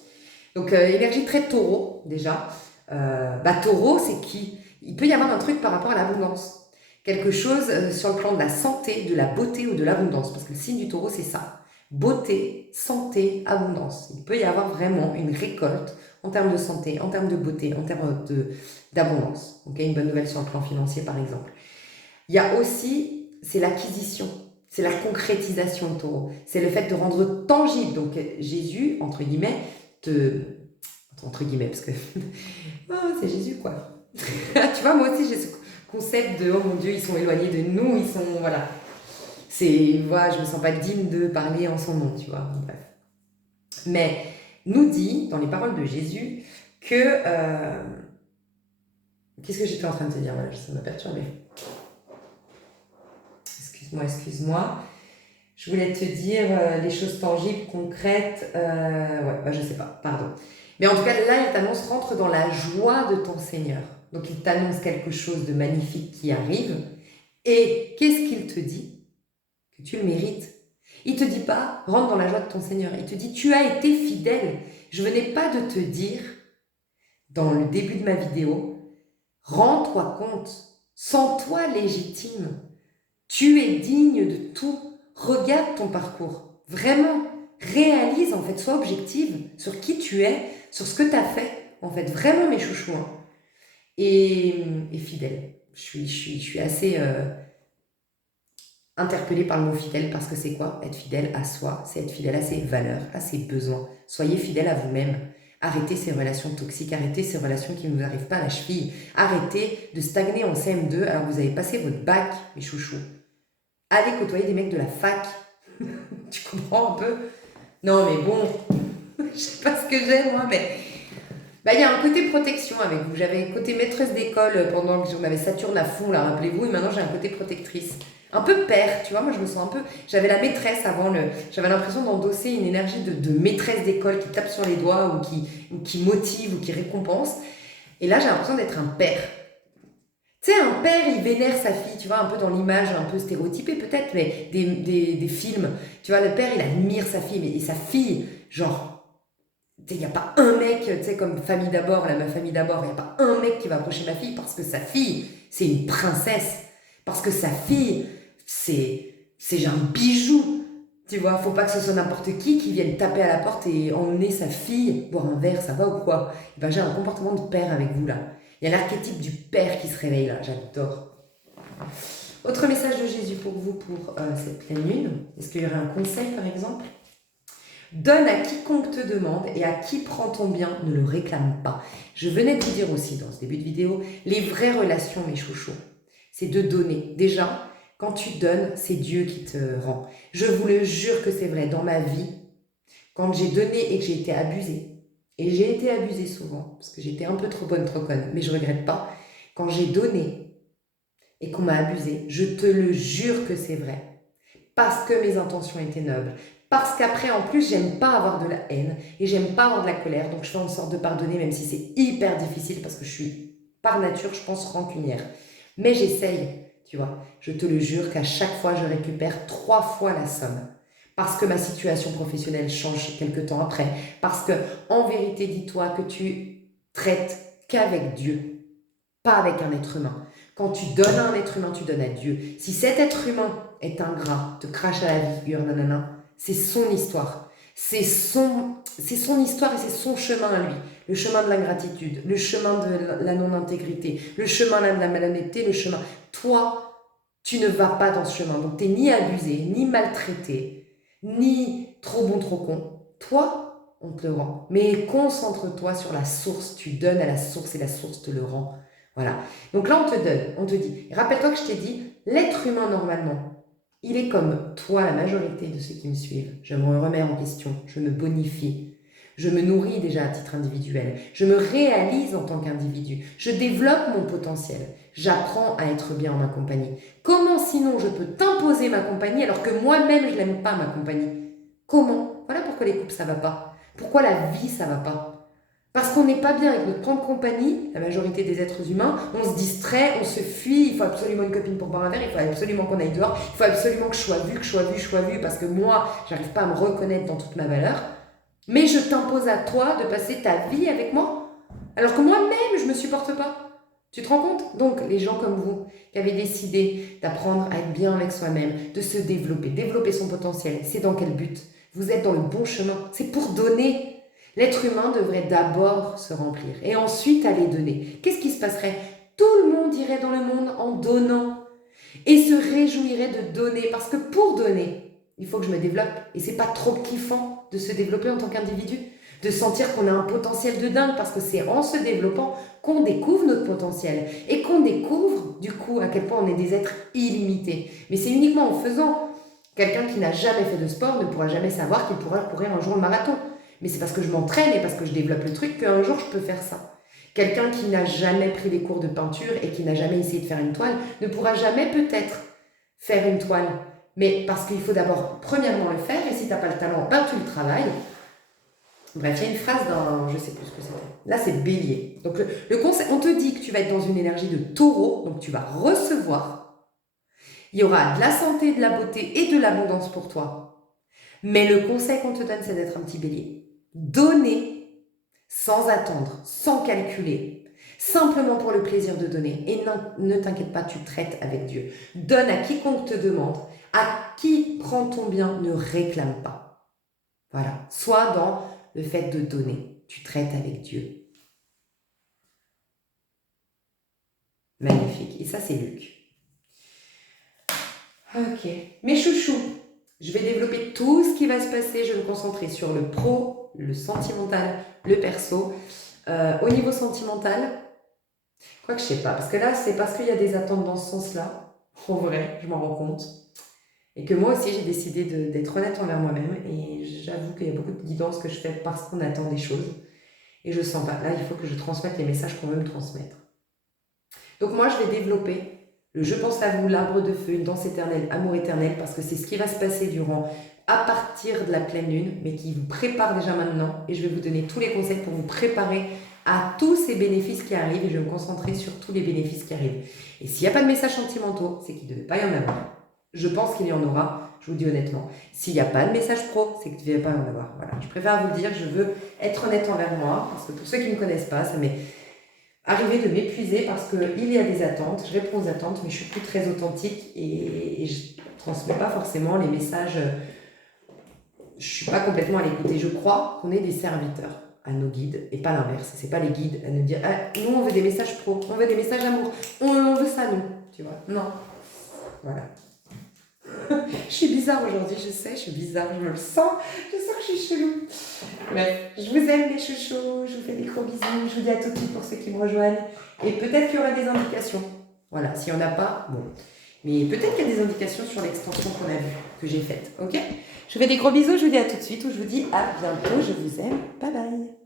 Donc, énergie très taureau, déjà. Taureau, c'est qui? Il peut y avoir un truc par rapport à l'abondance. Quelque chose sur le plan de la santé, de la beauté ou de l'abondance. Parce que le signe du taureau, c'est ça. Beauté, santé, abondance. Il peut y avoir vraiment une récolte en termes de santé, en termes de beauté, en termes d'abondance. Okay, une bonne nouvelle sur le plan financier, par exemple. Il y a aussi, c'est l'acquisition. C'est la concrétisation, le taureau. C'est le fait de rendre tangible. Donc, Jésus, entre guillemets, entre guillemets, parce que c'est Jésus, quoi. Tu vois, moi aussi, j'ai ce concept de, oh mon Dieu, ils sont éloignés de nous, ils sont, voilà. Voilà, je me sens pas digne de parler en son nom, tu vois, bref. Mais nous dit, dans les paroles de Jésus, que... Qu'est-ce que j'étais en train de te dire? Voilà, ça m'a perturbée. Excuse-moi. Je voulais te dire les choses tangibles, concrètes. Je sais pas, pardon. Mais en tout cas, là, il t'annonce, rentre dans la joie de ton Seigneur. Donc, il t'annonce quelque chose de magnifique qui arrive. Et qu'est-ce qu'il te dit? Que tu le mérites. Il ne te dit pas, rentre dans la joie de ton Seigneur. Il te dit, tu as été fidèle. Je venais pas de te dire, dans le début de ma vidéo, rends-toi compte, sens-toi légitime. Tu es digne de tout. Regarde ton parcours. Vraiment, réalise, en fait, sois objective sur qui tu es, sur ce que tu as fait. En fait, vraiment mes chouchous. Hein. Et fidèle. Je suis assez interpellée par le mot fidèle parce que c'est quoi? Être fidèle à soi, c'est être fidèle à ses valeurs, à ses besoins. Soyez fidèle à vous-même. Arrêtez ces relations toxiques, arrêtez ces relations qui ne nous arrivent pas à la cheville. Arrêtez de stagner en CM2 alors que vous avez passé votre bac, mes chouchous. Allez côtoyer des mecs de la fac. Tu comprends un peu? Non mais bon, je sais pas ce que j'ai moi, mais... Il y a un côté protection avec vous. J'avais un côté maîtresse d'école pendant que j'en avais Saturne à fond, là, rappelez-vous, et maintenant j'ai un côté protectrice. Un peu père, tu vois, moi je me sens un peu... J'avais la maîtresse avant, j'avais l'impression d'endosser une énergie de maîtresse d'école qui tape sur les doigts ou qui motive ou qui récompense. Et là j'ai l'impression d'être un père. Tu Tu sais, un père, il vénère sa fille, tu vois, un peu dans l'image, un peu stéréotypée peut-être, mais des films. Tu vois, le père, il admire sa fille, et sa fille, genre, tu sais, il n'y a pas un mec, tu sais, comme Famille d'abord, ma famille d'abord, il n'y a pas un mec qui va approcher ma fille parce que sa fille, c'est une princesse. Parce que sa fille, c'est genre un bijou. Tu vois, faut pas que ce soit n'importe qui vienne taper à la porte et emmener sa fille boire un verre, ça va ou quoi? Et ben, j'ai un comportement de père avec vous là. Il y a l'archétype du père qui se réveille là, j'adore. Autre message de Jésus pour vous pour cette pleine lune. Est-ce qu'il y aurait un conseil par exemple? Donne à quiconque te demande et à qui prend ton bien, ne le réclame pas. Je venais de vous dire aussi dans ce début de vidéo, les vraies relations, mes chouchous, c'est de donner. Déjà, quand tu donnes, c'est Dieu qui te rend. Je vous le jure que c'est vrai. Dans ma vie, quand j'ai donné et que j'ai été abusée, et j'ai été abusée souvent, parce que j'étais un peu trop bonne, trop conne, mais je ne regrette pas, quand j'ai donné et qu'on m'a abusée, je te le jure que c'est vrai. Parce que mes intentions étaient nobles. Parce qu'après, en plus, j'aime pas avoir de la haine et j'aime pas avoir de la colère. Donc, je fais en sorte de pardonner, même si c'est hyper difficile parce que je suis, par nature, je pense, rancunière. Mais j'essaye, tu vois. Je te le jure qu'à chaque fois, je récupère 3 fois la somme. Parce que ma situation professionnelle change quelques temps après. Parce que, en vérité, dis-toi que tu traites qu'avec Dieu, pas avec un être humain. Quand tu donnes à un être humain, tu donnes à Dieu. Si cet être humain est ingrat, te crache à la figure, nanana, c'est son histoire. C'est son histoire et c'est son chemin à lui. Le chemin de l'ingratitude, le chemin de la non-intégrité, le chemin de la malhonnêteté, le chemin. Toi, tu ne vas pas dans ce chemin. Donc, tu n'es ni abusé, ni maltraité, ni trop bon, trop con. Toi, on te le rend. Mais concentre-toi sur la source. Tu donnes à la source et la source te le rend. Voilà. Donc là, on te donne, on te dit. Rappelle-toi que je t'ai dit, l'être humain, normalement, il est comme toi, la majorité de ceux qui me suivent. Je me remets en question, je me bonifie. Je me nourris déjà à titre individuel. Je me réalise en tant qu'individu. Je développe mon potentiel. J'apprends à être bien en ma compagnie. Comment sinon je peux t'imposer ma compagnie alors que moi-même je n'aime pas ma compagnie? Comment? Voilà pourquoi les couples ça va pas. Pourquoi la vie ça va pas. Parce qu'on n'est pas bien avec notre propre compagnie, la majorité des êtres humains, on se distrait, on se fuit, il faut absolument une copine pour boire un verre, il faut absolument qu'on aille dehors, il faut absolument que je sois vue, que je sois vue, que je sois vue, parce que moi, j'arrive pas à me reconnaître dans toute ma valeur. Mais je t'impose à toi de passer ta vie avec moi, alors que moi-même, je me supporte pas. Tu te rends compte? Donc, les gens comme vous, qui avez décidé d'apprendre à être bien avec soi-même, de se développer son potentiel, c'est dans quel but? Vous êtes dans le bon chemin, c'est pour donner. L'être humain devrait d'abord se remplir et ensuite aller donner. Qu'est-ce qui se passerait? Tout le monde irait dans le monde en donnant et se réjouirait de donner parce que pour donner, il faut que je me développe et c'est pas trop kiffant de se développer en tant qu'individu, de sentir qu'on a un potentiel de dingue parce que c'est en se développant qu'on découvre notre potentiel et qu'on découvre du coup à quel point on est des êtres illimités. Mais c'est uniquement en faisant. Quelqu'un qui n'a jamais fait de sport ne pourra jamais savoir qu'il pourra courir un jour le marathon. Mais c'est parce que je m'entraîne et parce que je développe le truc qu'un jour je peux faire ça. Quelqu'un qui n'a jamais pris des cours de peinture et qui n'a jamais essayé de faire une toile ne pourra jamais peut-être faire une toile. Mais parce qu'il faut d'abord, premièrement, le faire et si tu n'as pas le talent, ben tu le travailles. Bref, il y a une phrase dans, je sais plus ce que c'était. Là, c'est bélier. Donc le conseil, on te dit que tu vas être dans une énergie de taureau, donc tu vas recevoir. Il y aura de la santé, de la beauté et de l'abondance pour toi. Mais le conseil qu'on te donne, c'est d'être un petit bélier. Donner sans attendre, sans calculer, simplement pour le plaisir de donner. Et ne t'inquiète pas, tu traites avec Dieu. Donne à quiconque te demande, à qui prend ton bien, ne réclame pas. Voilà, sois dans le fait de donner. Tu traites avec Dieu. Magnifique. Et ça, c'est Luc. Ok. Mes chouchous, je vais développer tout ce qui va se passer. Je vais me concentrer sur le pro, le sentimental, le perso. Au niveau sentimental, quoi que je sais pas, parce que là, c'est parce qu'il y a des attentes dans ce sens-là. En vrai, je m'en rends compte. Et que moi aussi, j'ai décidé d'être honnête envers moi-même. Et j'avoue qu'il y a beaucoup de guidance que je fais parce qu'on attend des choses. Et je sens pas. Là, il faut que je transmette les messages qu'on veut me transmettre. Donc moi, je vais développer le je pense à vous, l'arbre de feu, une danse éternelle, amour éternel, parce que c'est ce qui va se passer durant, à partir de la pleine lune, mais qui vous prépare déjà maintenant. Et je vais vous donner tous les conseils pour vous préparer à tous ces bénéfices qui arrivent et je vais me concentrer sur tous les bénéfices qui arrivent. Et s'il n'y a pas de messages sentimentaux, c'est qu'il ne devait pas y en avoir. Je pense qu'il y en aura, je vous dis honnêtement. S'il n'y a pas de message pro, c'est qu'il ne devait pas y en avoir. Voilà. Je préfère vous le dire, je veux être honnête envers moi, parce que pour ceux qui ne me connaissent pas, ça m'est arrivé de m'épuiser parce qu'il y a des attentes, je réponds aux attentes, mais je suis plus très authentique et je ne transmets pas forcément les messages. Je ne suis pas complètement à l'écoute et je crois qu'on est des serviteurs à nos guides et pas l'inverse. C'est pas les guides à nous dire ah, nous on veut des messages pro, on veut des messages d'amour, on veut ça nous, tu vois. Non. Voilà. Je suis bizarre aujourd'hui, je sais, je suis bizarre, je me le sens, je sens que je suis chelou. Bref, je vous aime les chouchous, je vous fais des gros bisous, je vous dis à tout de suite pour ceux qui me rejoignent. Et peut-être qu'il y aura des indications. Voilà, s'il n'y en a pas, bon. Mais peut-être qu'il y a des indications sur l'extension qu'on a vue, que j'ai faite, ok? Je vous fais des gros bisous, je vous dis à tout de suite, ou je vous dis à bientôt, je vous aime, bye bye.